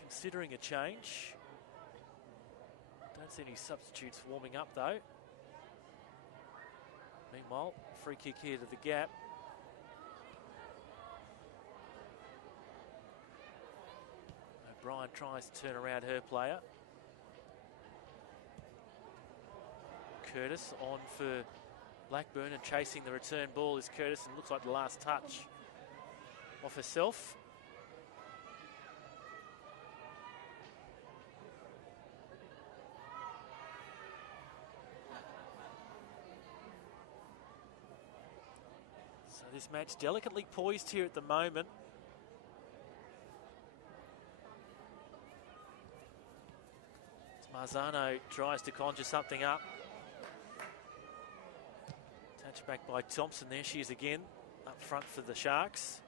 considering a change. Don't see any substitutes warming up though. Meanwhile, free kick here to the Gap. O'Brien tries to turn around her player. Curtis on for Blackburn, and chasing the return ball is Curtis, and looks like the last touch off herself. So this match delicately poised here at the moment. As Marzano tries to conjure something up. Touch back by Thompson. There she is again, up front for the Sharks.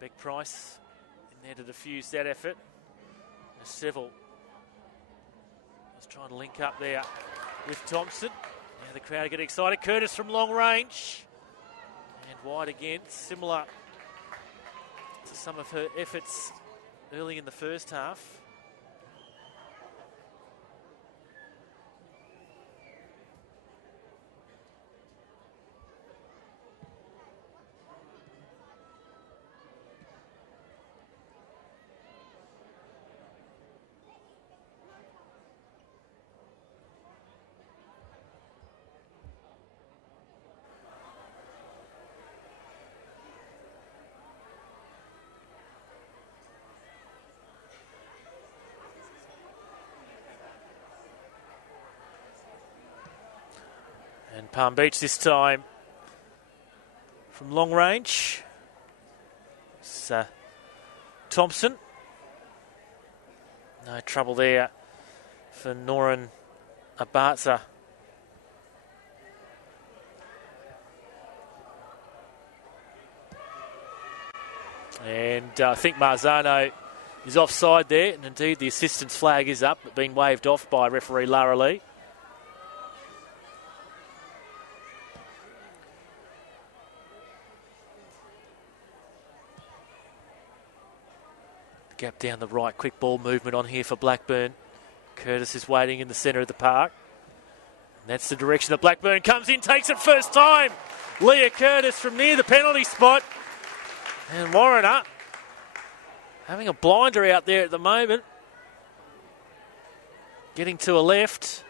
Beck Price in there to diffuse that effort. Seville was trying to link up there with Thompson. Now the crowd get excited. Curtis from long range. And wide again, similar to some of her efforts early in the first half. And Palm Beach this time from long range. It's Thompson. No trouble there for Noran Abarza. And I think Marzano is offside there, and indeed the assistant's flag is up, but being waved off by referee Lara Lee. Gap down the right, quick ball movement on here for Blackburn. Curtis is waiting in the centre of the park. And that's the direction that Blackburn comes in, takes it first time. Leah Curtis from near the penalty spot. And Warriner having a blinder out there at the moment. Getting to a left.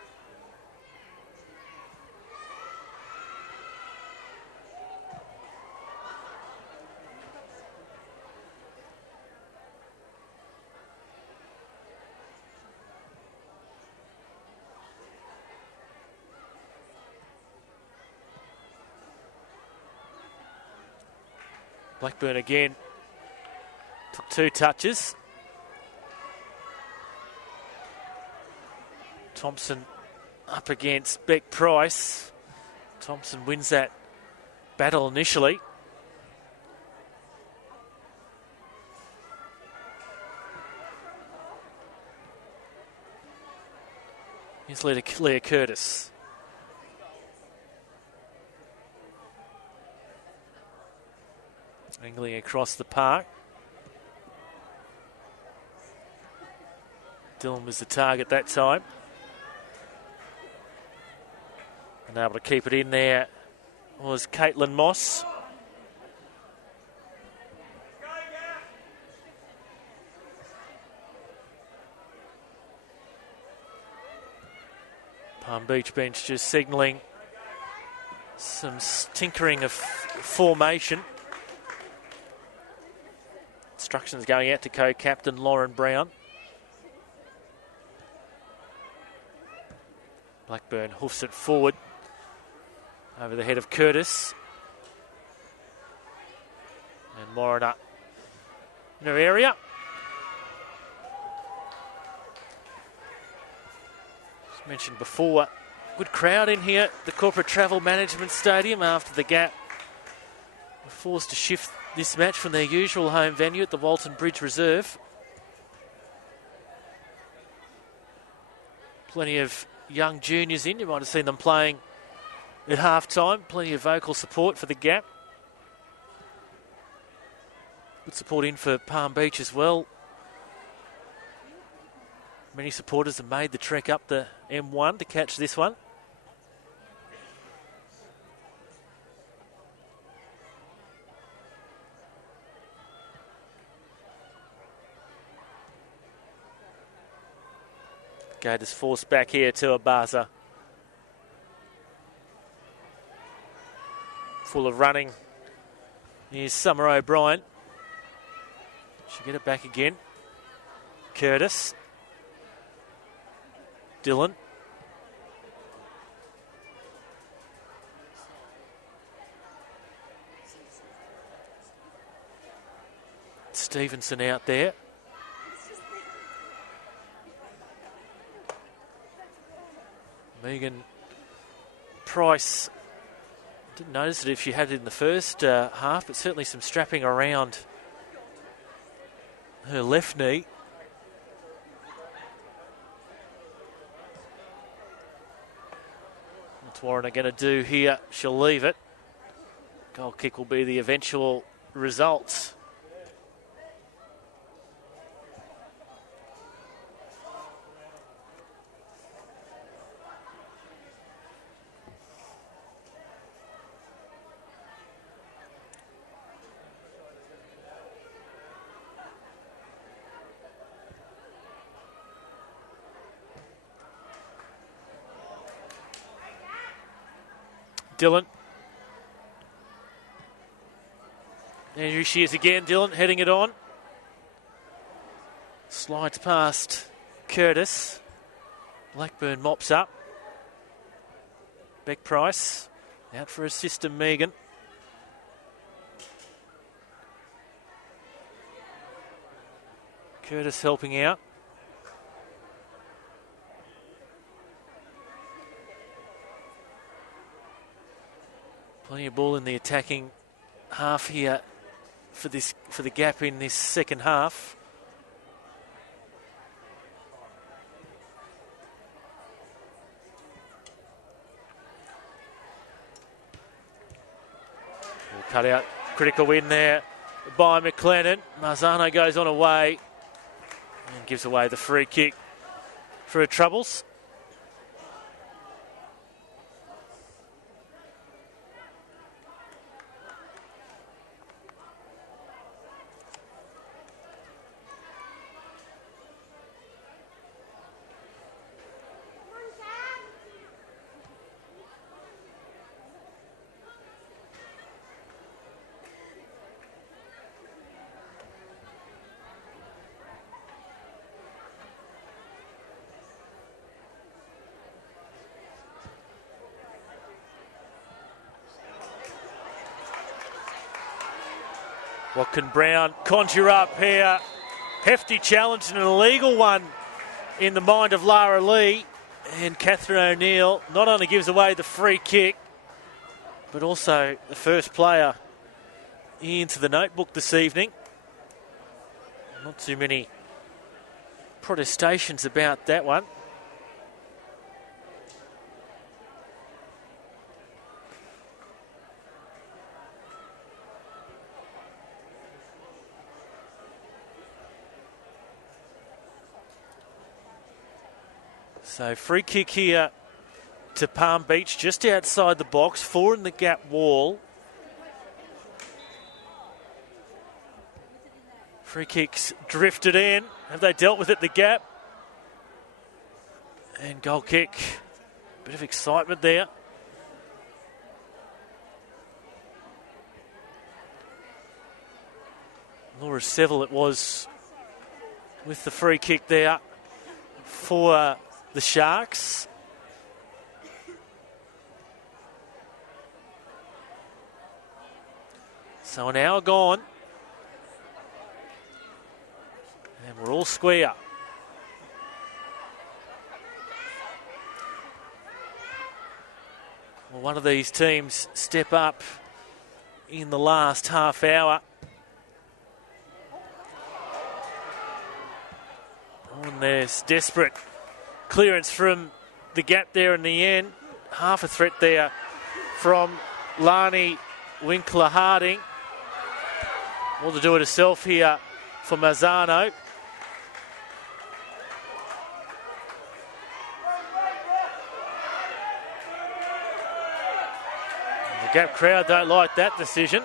Blackburn again took 2 touches. Thompson up against Beck Price. Thompson wins that battle initially. Here's Leah Curtis. Angling across the park. Dillon was the target that time. And able to keep it in there was Caitlin Moss. Palm Beach bench just signalling some tinkering of formation. Instructions going out to co-captain Lauren Brown. Blackburn hoofs it forward over the head of Curtis. And Morena in her area. As mentioned before, good crowd in here at the Corporate Travel Management Stadium after the Gap were forced to shift this match from their usual home venue at the Walton Bridge Reserve. Plenty of young juniors in. You might have seen them playing at half-time. Plenty of vocal support for the Gap. Good support in for Palm Beach as well. Many supporters have made the trek up the M1 to catch this one. Gators forced back here to Abaza. Full of running. Here's Summer O'Brien. She'll get it back again. Curtis. Dillon. Stevenson out there. Megan Price, didn't notice it if she had it in the first half, but certainly some strapping around her left knee. What's Warren going to do here? She'll leave it. Goal kick will be the eventual result. Dillon. And here she is again, Dillon heading it on. Slides past Curtis. Blackburn mops up. Beck Price out for her sister Megan. Curtis helping out. Plenty of ball in the attacking half here for the Gap in this second half. We'll cut out. Critical win there by McLennan. Marzano goes on away and gives away the free kick for her troubles. What can Brown conjure up here? Hefty challenge and an illegal one in the mind of Lara Lee. And Catherine O'Neill not only gives away the free kick, but also the first player into the notebook this evening. Not too many protestations about that one. So free kick here to Palm Beach, just outside the box, 4 in the gap wall. Free kicks drifted in. Have they dealt with it, the gap? And goal kick. Bit of excitement there. Laura Seville it was with the free kick there for the Sharks. So an hour gone. And we're all square. Well, one of these teams step up in the last half hour. Oh, and there's desperate clearance from the gap there in the end. Half a threat there from Lani Winkler-Harding. All to do it herself here for Mazzano. The Gap crowd don't like that decision.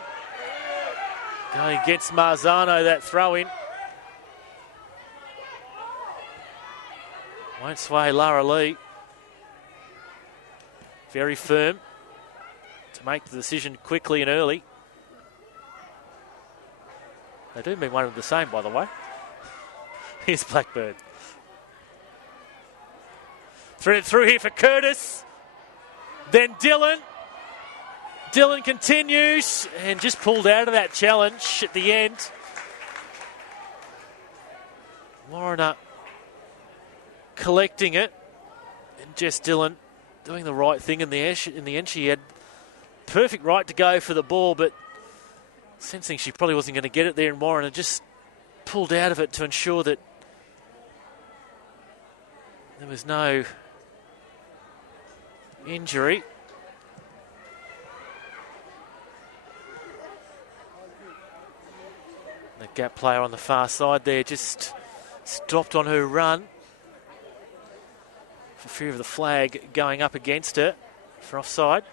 Going against Marzano, that throw in. Won't sway Lara Lee. Very firm to make the decision quickly and early. They do mean one and the same, by the way. Here's Blackburn. Threaded through here for Curtis. Then Dillon. Dillon continues and just pulled out of that challenge at the end. Warner collecting it. And Jess Dillon doing the right thing in the end. She had perfect right to go for the ball, but sensing she probably wasn't going to get it there, and Warren had just pulled out of it to ensure that there was no injury. The Gap player on the far side there just stopped on her run for fear of the flag going up against her for offside.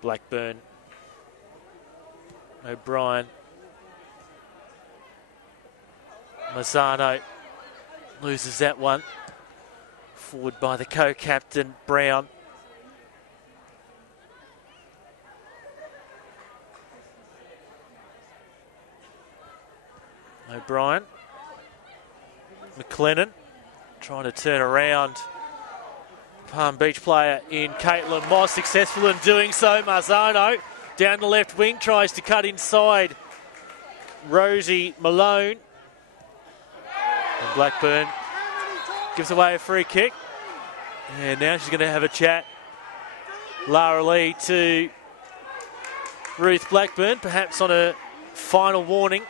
Blackburn, O'Brien, Mazzano loses that one. Forward by the co-captain, Brown. O'Brien, McLennan trying to turn around. Palm Beach player in Caitlin Moss, successful in doing so. Marzano down the left wing, tries to cut inside Rosie Malone. And Blackburn gives away a free kick. And now she's going to have a chat, Lara Lee, to Ruth Blackburn, perhaps on a final warning.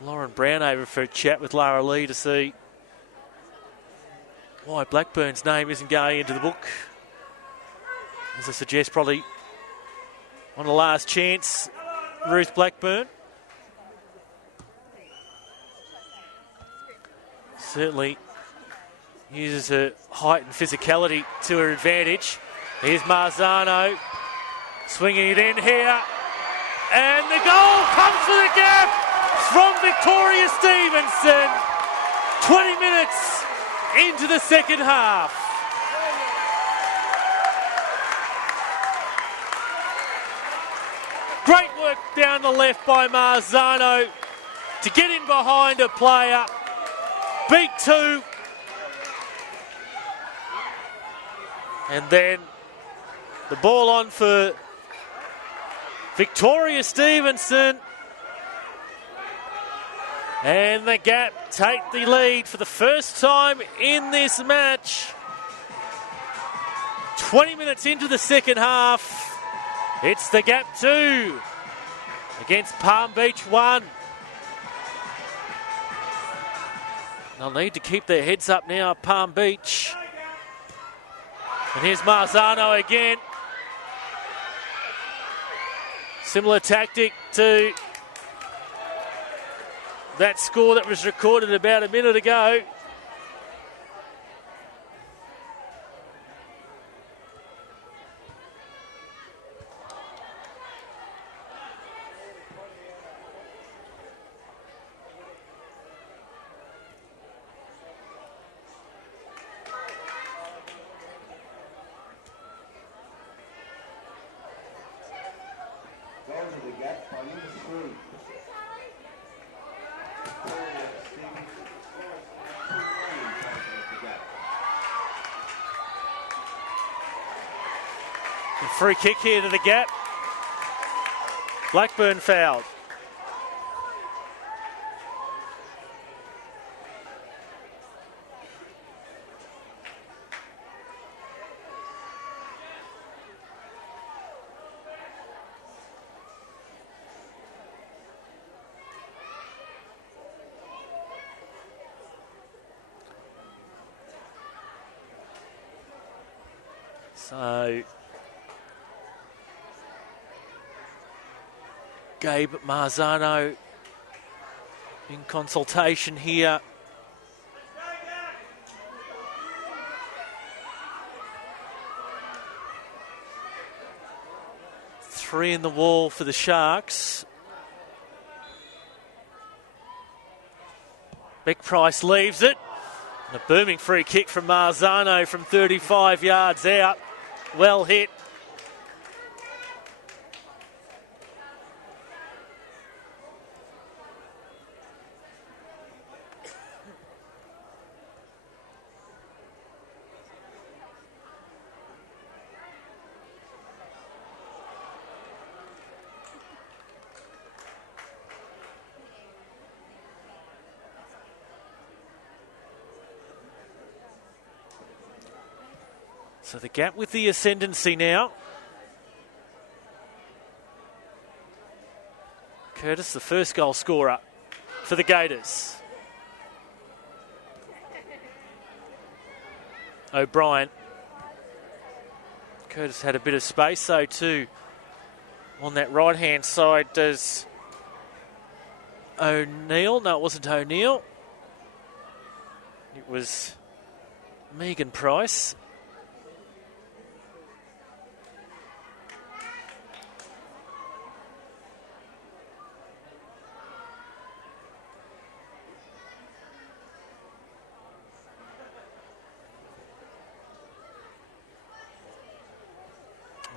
Lauren Brown over for a chat with Lara Lee to see why Blackburn's name isn't going into the book. As I suggest, probably on the last chance, Ruth Blackburn. Certainly uses her height and physicality to her advantage. Here's Marzano swinging it in here. And the goal comes for the Gap from Victoria Stevenson. 20 minutes into the second half. Great work down the left by Marzano to get in behind a player. Beat two. And then the ball on for Victoria Stevenson. And the Gap take the lead for the first time in this match. 20 minutes into the second half. It's the Gap 2 against Palm Beach 1. They'll need to keep their heads up now, Palm Beach. And here's Marzano again. Similar tactic to that score that was recorded about a minute ago. Free kick here to the Gap. Blackburn fouled. So Gabe Marzano in consultation here. Three in the wall for the Sharks. Beck Price leaves it. And a booming free kick from Marzano from 35 yards out. Well hit. So the Gap with the ascendancy now. Curtis, the first goal scorer for the Gators. O'Brien. Curtis had a bit of space, so too on that right-hand side does O'Neill. No, it wasn't O'Neill. It was Megan Price.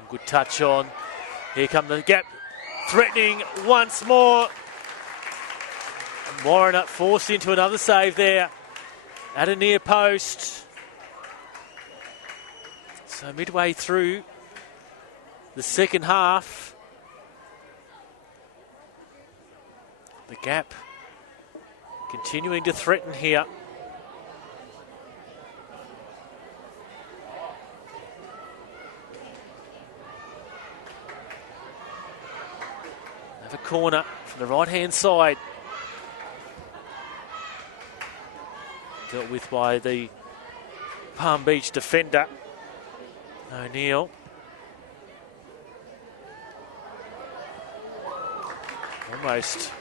Good touch on. Here come the Gap, threatening once more. Warren forced into another save there at a near post. So midway through the second half, the Gap continuing to threaten here. A corner from the right-hand side. Dealt with by the Palm Beach defender, O'Neill. Almost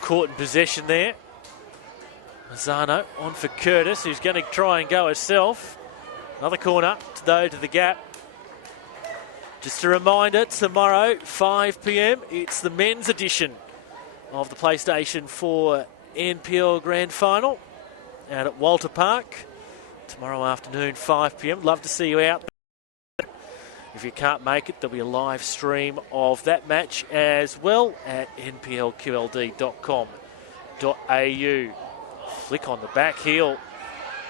caught in possession there. Marzano on for Curtis, who's going to try and go herself. Another corner to the Gap. Just a reminder, tomorrow, 5 p.m, it's the men's edition of the PlayStation 4 NPL Grand Final out at Walter Park. Tomorrow afternoon, 5 p.m. Love to see you out. If you can't make it, there'll be a live stream of that match as well at nplqld.com.au. Flick on the back heel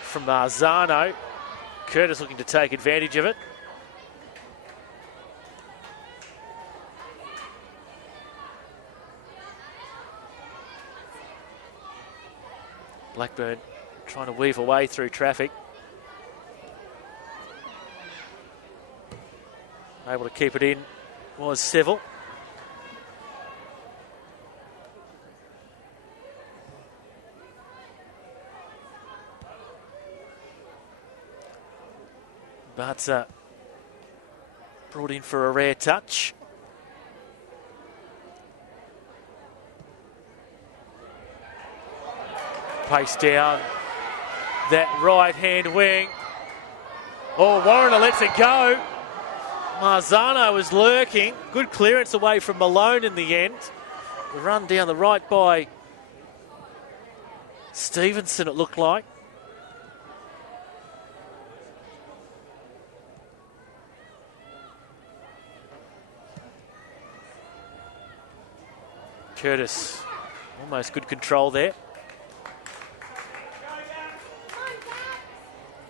from Marzano. Curtis looking to take advantage of it. Blackburn trying to weave away through traffic. Able to keep it in was Seville. But brought in for a rare touch. Pace down that right-hand wing. Oh, Warner lets it go. Marzano was lurking. Good clearance away from Malone in the end. The run down the right by Stevenson, it looked like. Curtis, almost good control there.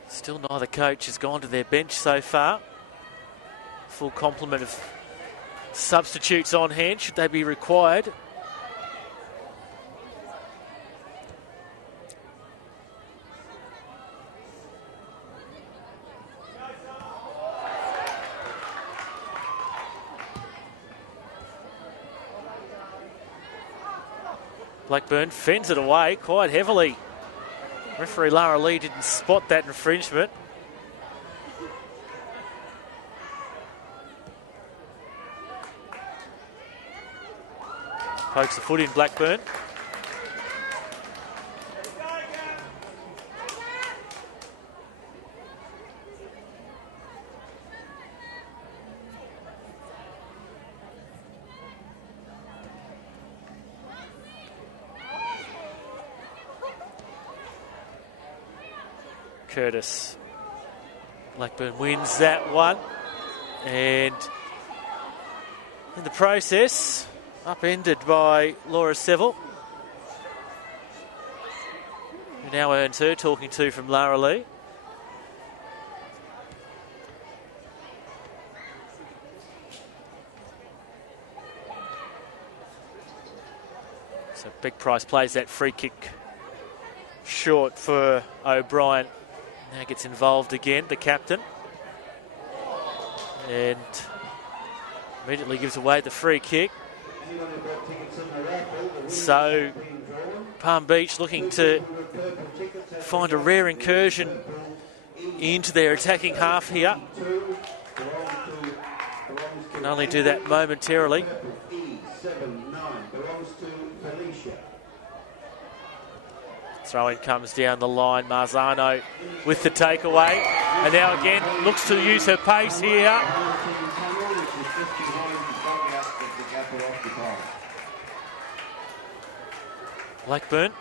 Still neither coach has gone to their bench so far. Full complement of substitutes on hand, should they be required. Blackburn fends it away quite heavily. Referee Lara Lee didn't spot that infringement. Pokes the foot in Blackburn. Curtis. Blackburn wins that one. And in the process, upended by Laura Seville, who now earns her talking to from Lara Lee. So Big Price plays that free kick short for O'Brien. Now gets involved again, the captain. And immediately gives away the free kick. So Palm Beach looking to find a rare incursion into their attacking half here. Can only do that momentarily. Throw-in comes down the line. Marzano with the takeaway. And now again looks to use her pace here. Blackburn.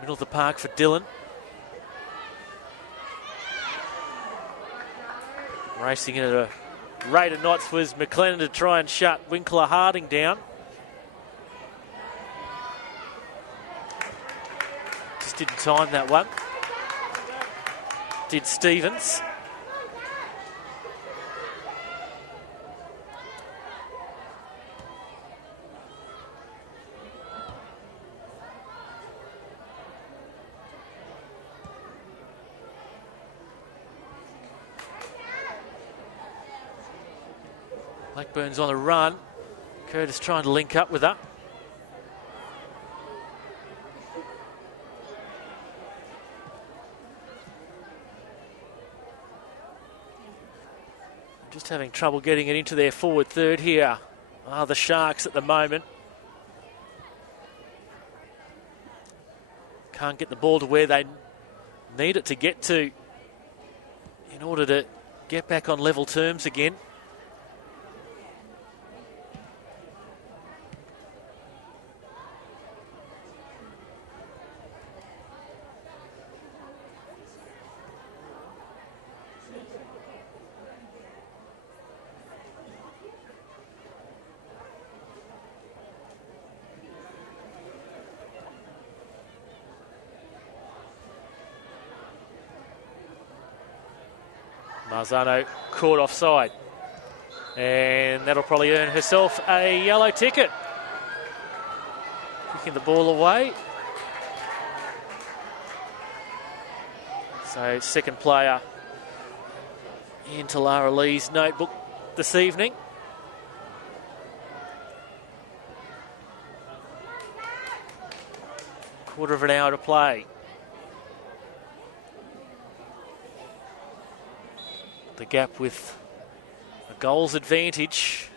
Middle of the park for Dillon. Racing at a rate of knots was McLennan to try and shut Winkler Harding down. Just didn't time that one. Did Stevens. Blackburn's on the run. Curtis trying to link up with her. Just having trouble getting it into their forward third here are the Sharks at the moment. Can't get the ball to where they need it to get to in order to get back on level terms again. Marzano caught offside. And that'll probably earn herself a yellow ticket. Kicking the ball away. So second player into Lara Lee's notebook this evening. Quarter of an hour to play. The gap with a goals advantage.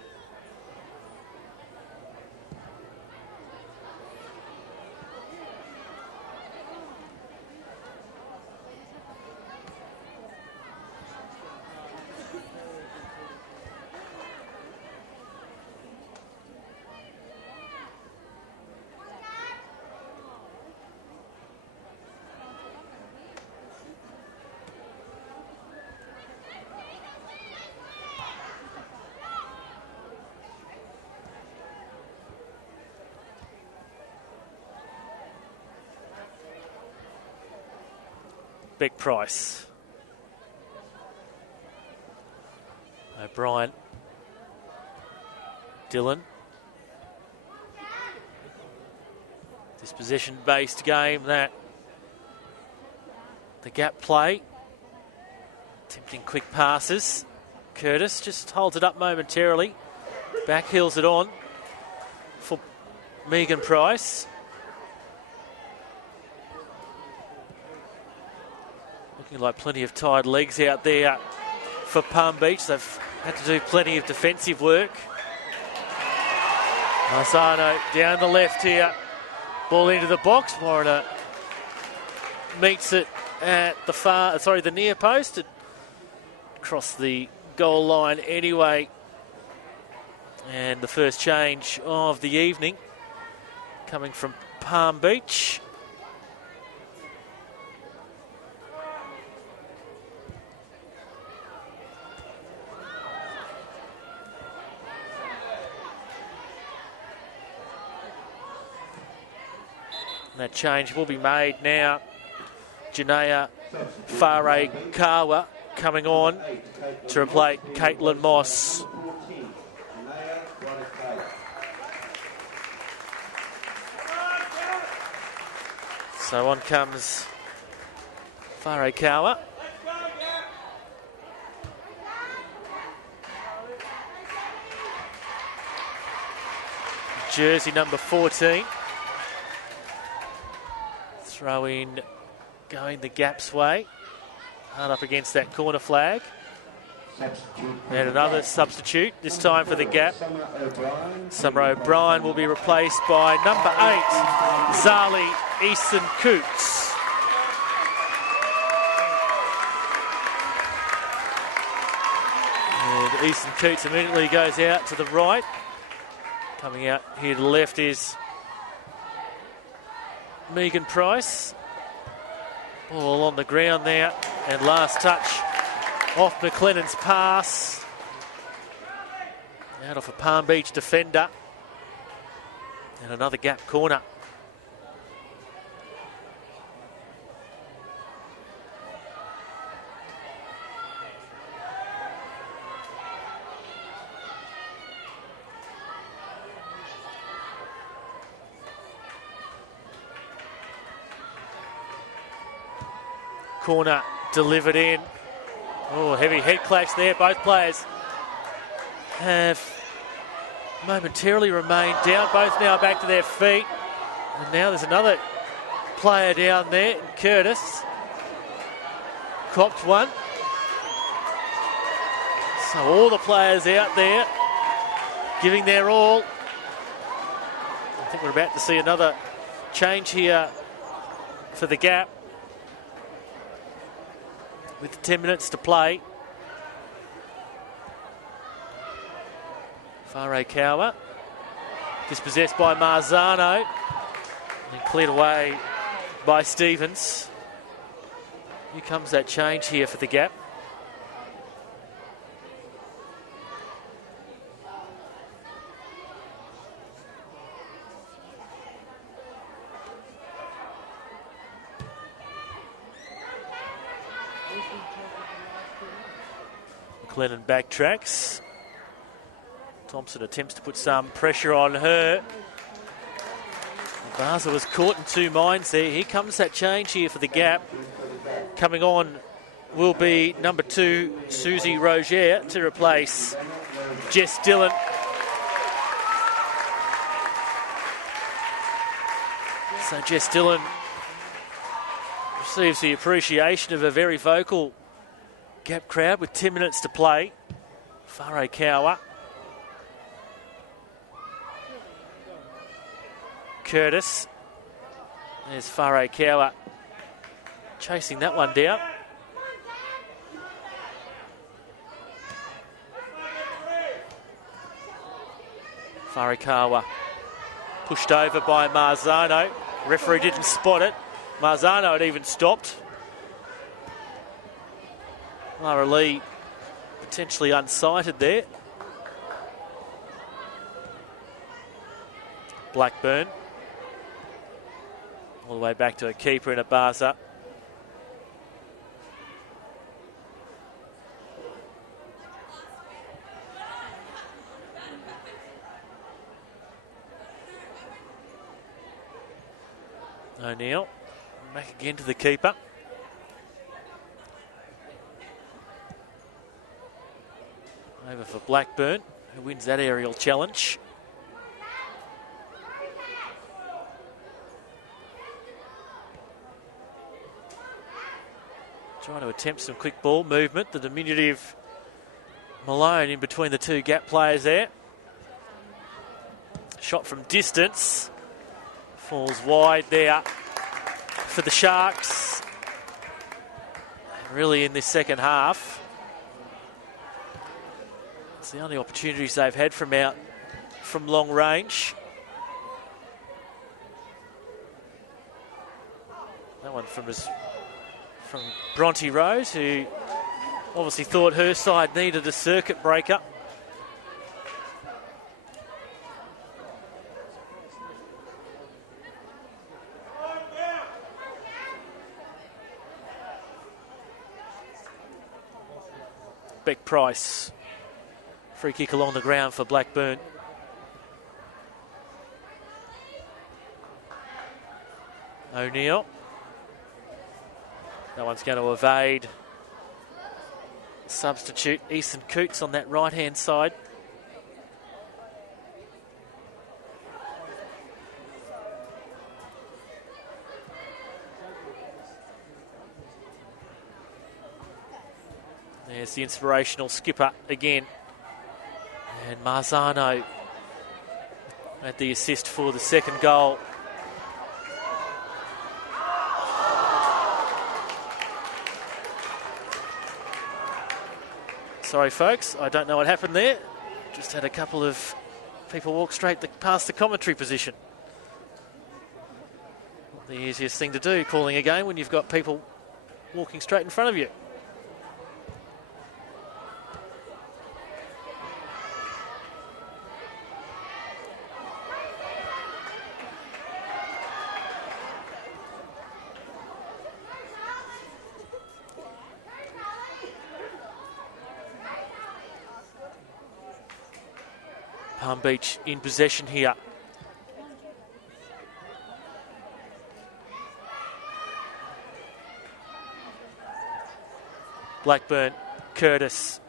Big price. O'Brien. Dillon. Dispossession-based game, that. The gap play. Attempting quick passes. Curtis just holds it up momentarily. Backheels it on for Megan Price. Looking like plenty of tired legs out there for Palm Beach. They've had to do plenty of defensive work. Marzano down the left here. Ball into the box. Warner meets it at the near post. Across the goal line anyway. And the first change of the evening coming from Palm Beach. That change will be made now. Janaea Whare-Kawa coming on to replace Caitlin Moss. So on comes Whare-Kawa. Jersey number 14. Throw in, going the Gaps way. Hard up against that corner flag. And another substitute, this time for the Gap. Summer O'Brien will be replaced by number 8, Zali Eason-Coots. And Eason-Coots immediately goes out to the right. Coming out here to the left is Megan Price. Ball on the ground there, and last touch off McLennan's pass. Out off a Palm Beach defender. And another Gap corner. Corner delivered in. Oh, heavy head clash there. Both players have momentarily remained down. Both now back to their feet. And now there's another player down there, Curtis. Copped one. So all the players out there giving their all. I think we're about to see another change here for the Gap. With 10 minutes to play. Whare-Kawa dispossessed by Marzano and cleared away by Stevens. Here comes that change here for the Gap. Glennon backtracks. Thompson attempts to put some pressure on her. Barza was caught in two minds there. Here comes that change here for the Gap. Coming on will be number 2, Susie Roger, to replace Jess Dillon. So Jess Dillon receives the appreciation of a very vocal Gap crowd with 10 minutes to play. Whare Kawa. Curtis. There's Whare Kawa chasing that one down. Whare Kawa pushed over by Marzano. Referee didn't spot it. Marzano had even stopped. Lara Lee potentially unsighted there. Blackburn. All the way back to a keeper in a Barza. O'Neill. Back again to the keeper. Over for Blackburn, who wins that aerial challenge. Trying to attempt some quick ball movement. The diminutive Malone in between the two Gap players there. Shot from distance. Falls wide there for the Sharks. Really in this second half. It's the only opportunities they've had from long range. That one from Bronte Rose, who obviously thought her side needed a circuit breaker. Beck Price. Free kick along the ground for Blackburn. O'Neill. That one's going to evade. Substitute Ethan Coots on that right-hand side. There's the inspirational skipper again. And Marzano at the assist for the second goal. Sorry, folks, I don't know what happened there. Just had a couple of people walk straight past the commentary position. Not the easiest thing to do, calling a game when you've got people walking straight in front of you. Palm Beach in possession here. Blackburn, Curtis.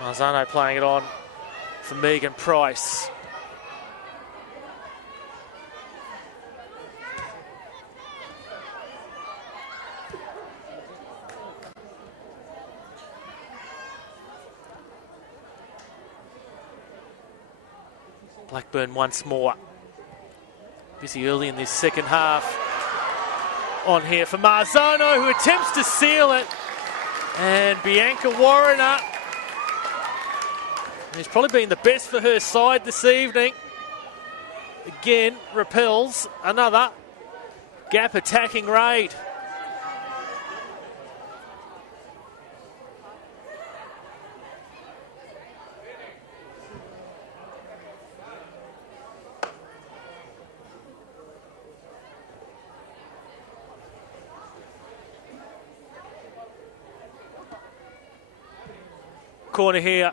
Marzano playing it on for Megan Price. Blackburn once more. Busy early in this second half. On here for Marzano, who attempts to seal it. And Bianca Warriner, who's probably been the best for her side this evening, again repels another Gap attacking raid. corner here.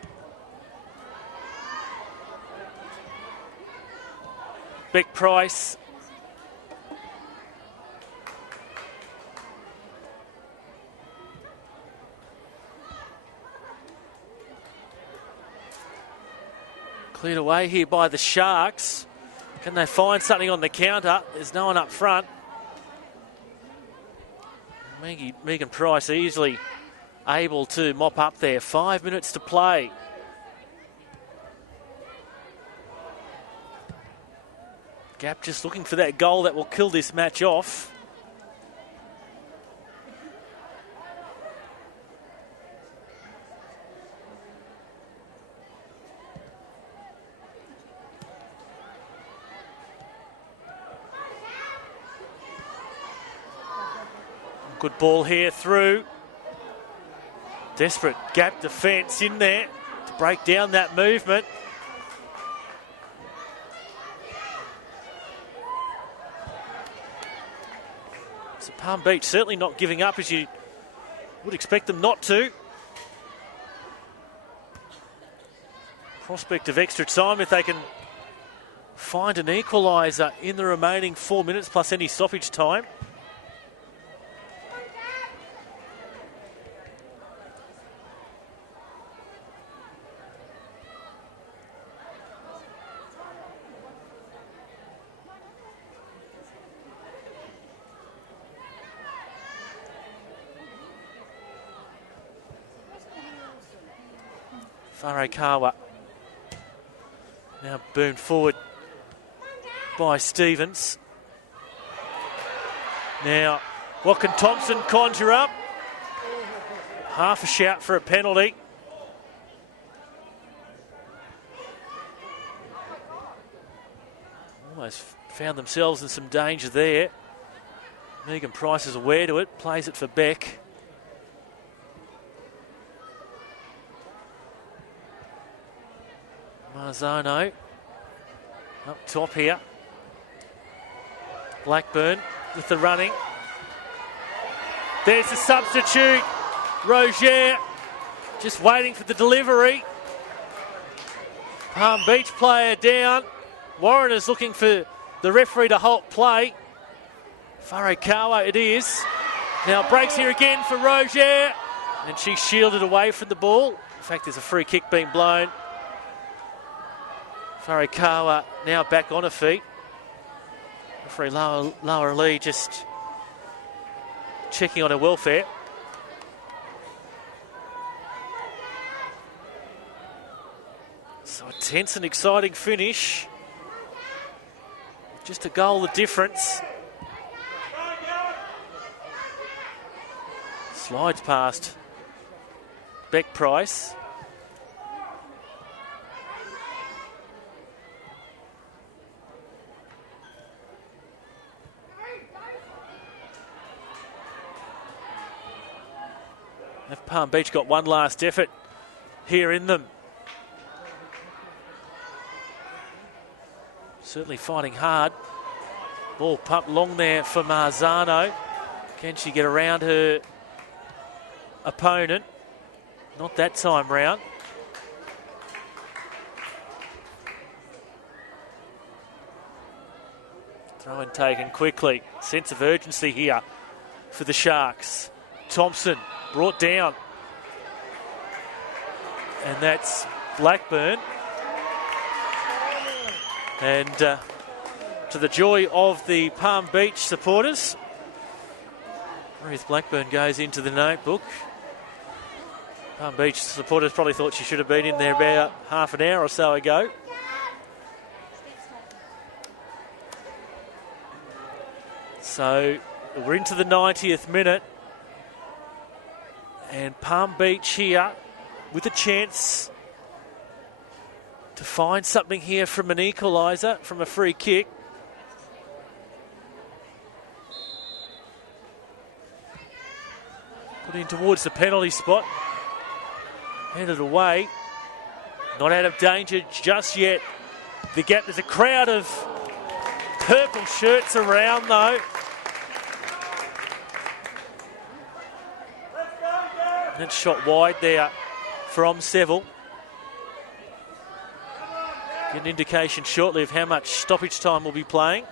Beck Price. Cleared away here by the Sharks. Can they find something on the counter? There's no one up front. Megan Price easily able to mop up there. 5 minutes to play. Gap just looking for that goal that will kill this match off. Good ball here through. Desperate Gap defence in there to break down that movement. So Palm Beach certainly not giving up as you would expect them not to. Prospect of extra time if they can find an equaliser in the remaining 4 minutes plus any stoppage time. Farakawa now boomed forward by Stevens. Now, what can Thompson conjure up? Half a shout for a penalty. Almost found themselves in some danger there. Megan Price is aware to it, plays it for Beck. Marzano up top here. Blackburn with the running. There's the substitute. Roger just waiting for the delivery. Palm Beach player down. Warren is looking for the referee to halt play. Farakawa it is. Now breaks here again for Roger. And she's shielded away from the ball. In fact, there's a free kick being blown. Farakawa now back on her feet. Referee Laura Lee just checking on her welfare. So a tense and exciting finish. Just a goal the difference. Slides past Beck Price. Have Palm Beach got one last effort here in them? Certainly fighting hard. Ball pumped long there for Marzano. Can she get around her opponent? Not that time round. Throw in taken quickly. Sense of urgency here for the Sharks. Thompson brought down. And that's Blackburn. And to the joy of the Palm Beach supporters, Ruth Blackburn goes into the notebook. Palm Beach supporters probably thought she should have been in there about half an hour or so ago. So we're into the 90th minute. And Palm Beach here with a chance to find something here from an equaliser, from a free kick. Put in towards the penalty spot. Headed away. Not out of danger just yet. The Gap, there's a crowd of purple shirts around though. And it's shot wide there from Seville. Get an indication shortly of how much stoppage time we'll be playing.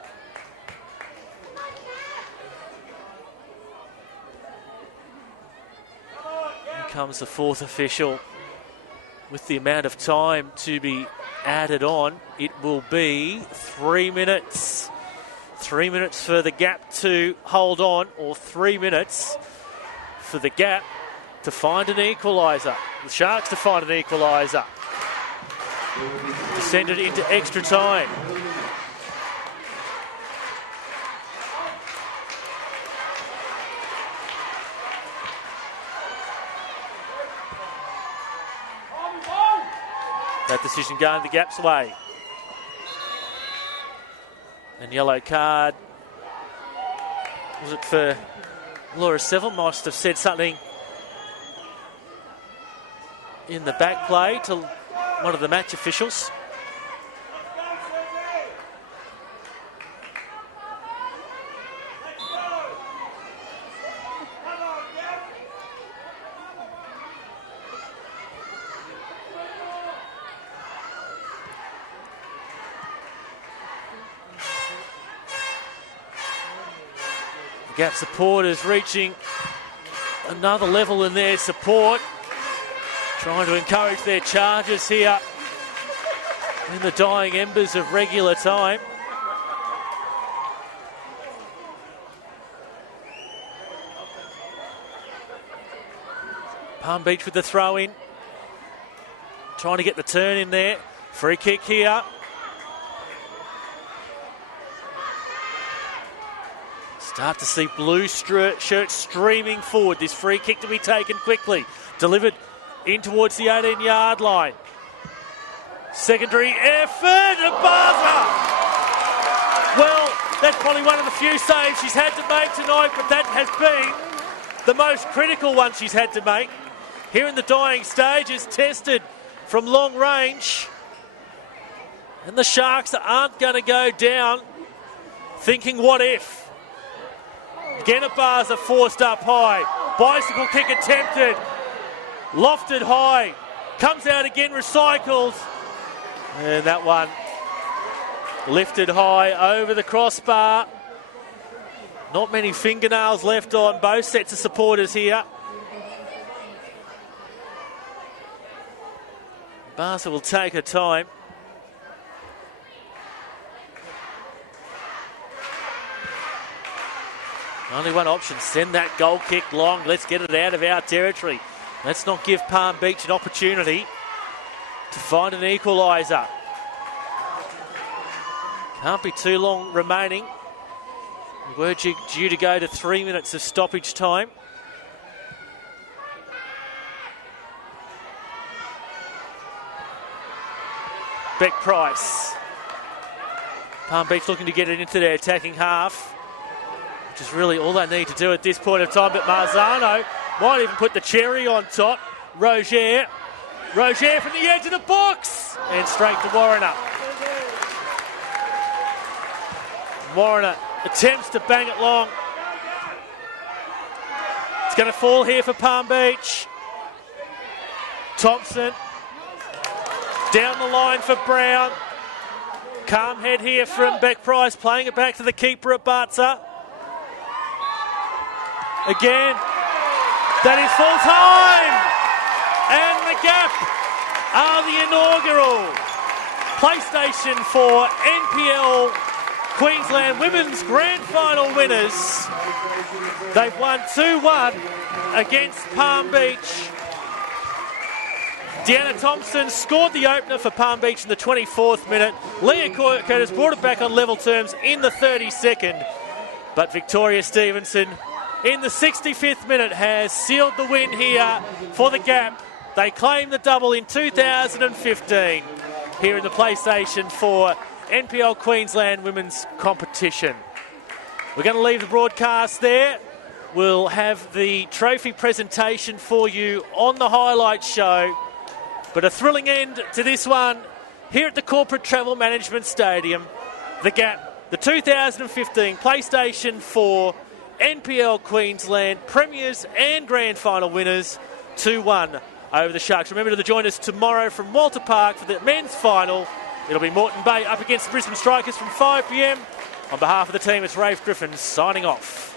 Here comes the fourth official with the amount of time to be added on. It will be 3 minutes. 3 minutes for the Gap to hold on, or 3 minutes for the Gap to find an equaliser. The Sharks to find an equaliser. Send it into extra time. That decision going the Gap's way. And yellow card. Was it for Laura Seville? Must have said something in the back play to one of the match officials. Gap supporters reaching another level in their support, trying to encourage their charges here in the dying embers of regular time. Palm Beach with the throw in, trying to get the turn in there. Free kick here. Start to see blue shirts streaming forward. This free kick to be taken quickly. Delivered in towards the 18-yard line. Secondary effort, Abaza! Well, that's probably one of the few saves she's had to make tonight, but that has been the most critical one she's had to make. Here in the dying stages, tested from long range. And the Sharks aren't going to go down thinking, what if? Again, Abaza forced up high. Bicycle kick attempted. Lofted high. Comes out again, recycled. And that one lifted high over the crossbar. Not many fingernails left on both sets of supporters here. Abaza will take her time. Only one option, send that goal kick long. Let's get it out of our territory. Let's not give Palm Beach an opportunity to find an equaliser. Can't be too long remaining. We're due to go to 3 minutes of stoppage time. Beck Price. Palm Beach looking to get it into their attacking half, which is really all they need to do at this point of time. But Marzano might even put the cherry on top. Roger from the edge of the box. And straight to Warriner. Warriner attempts to bang it long. It's going to fall here for Palm Beach. Thompson. Down the line for Brown. Calm head here from Beck Price, playing it back to the keeper at Bartza. Again, that is full time. And the Gap are the inaugural PlayStation 4 NPL Queensland Women's Grand Final winners. They've won 2-1 against Palm Beach. Deanna Thompson scored the opener for Palm Beach in the 24th minute. Leah Curtis brought it back on level terms in the 32nd. But Victoria Stevenson in the 65th minute has sealed the win here for the Gap. They claim the double in 2015 here in the PlayStation 4 NPL Queensland Women's Competition. We're going to leave the broadcast there. We'll have the trophy presentation for you on the highlight show. But a thrilling end to this one here at the Corporate Travel Management Stadium. The Gap, the 2015 PlayStation 4 NPL Queensland Premiers and Grand Final winners, 2-1 over the Sharks. Remember to join us tomorrow from Walter Park for the men's final. It'll be Moreton Bay up against the Brisbane Strikers from 5 p.m. On behalf of the team, it's Rafe Griffin signing off.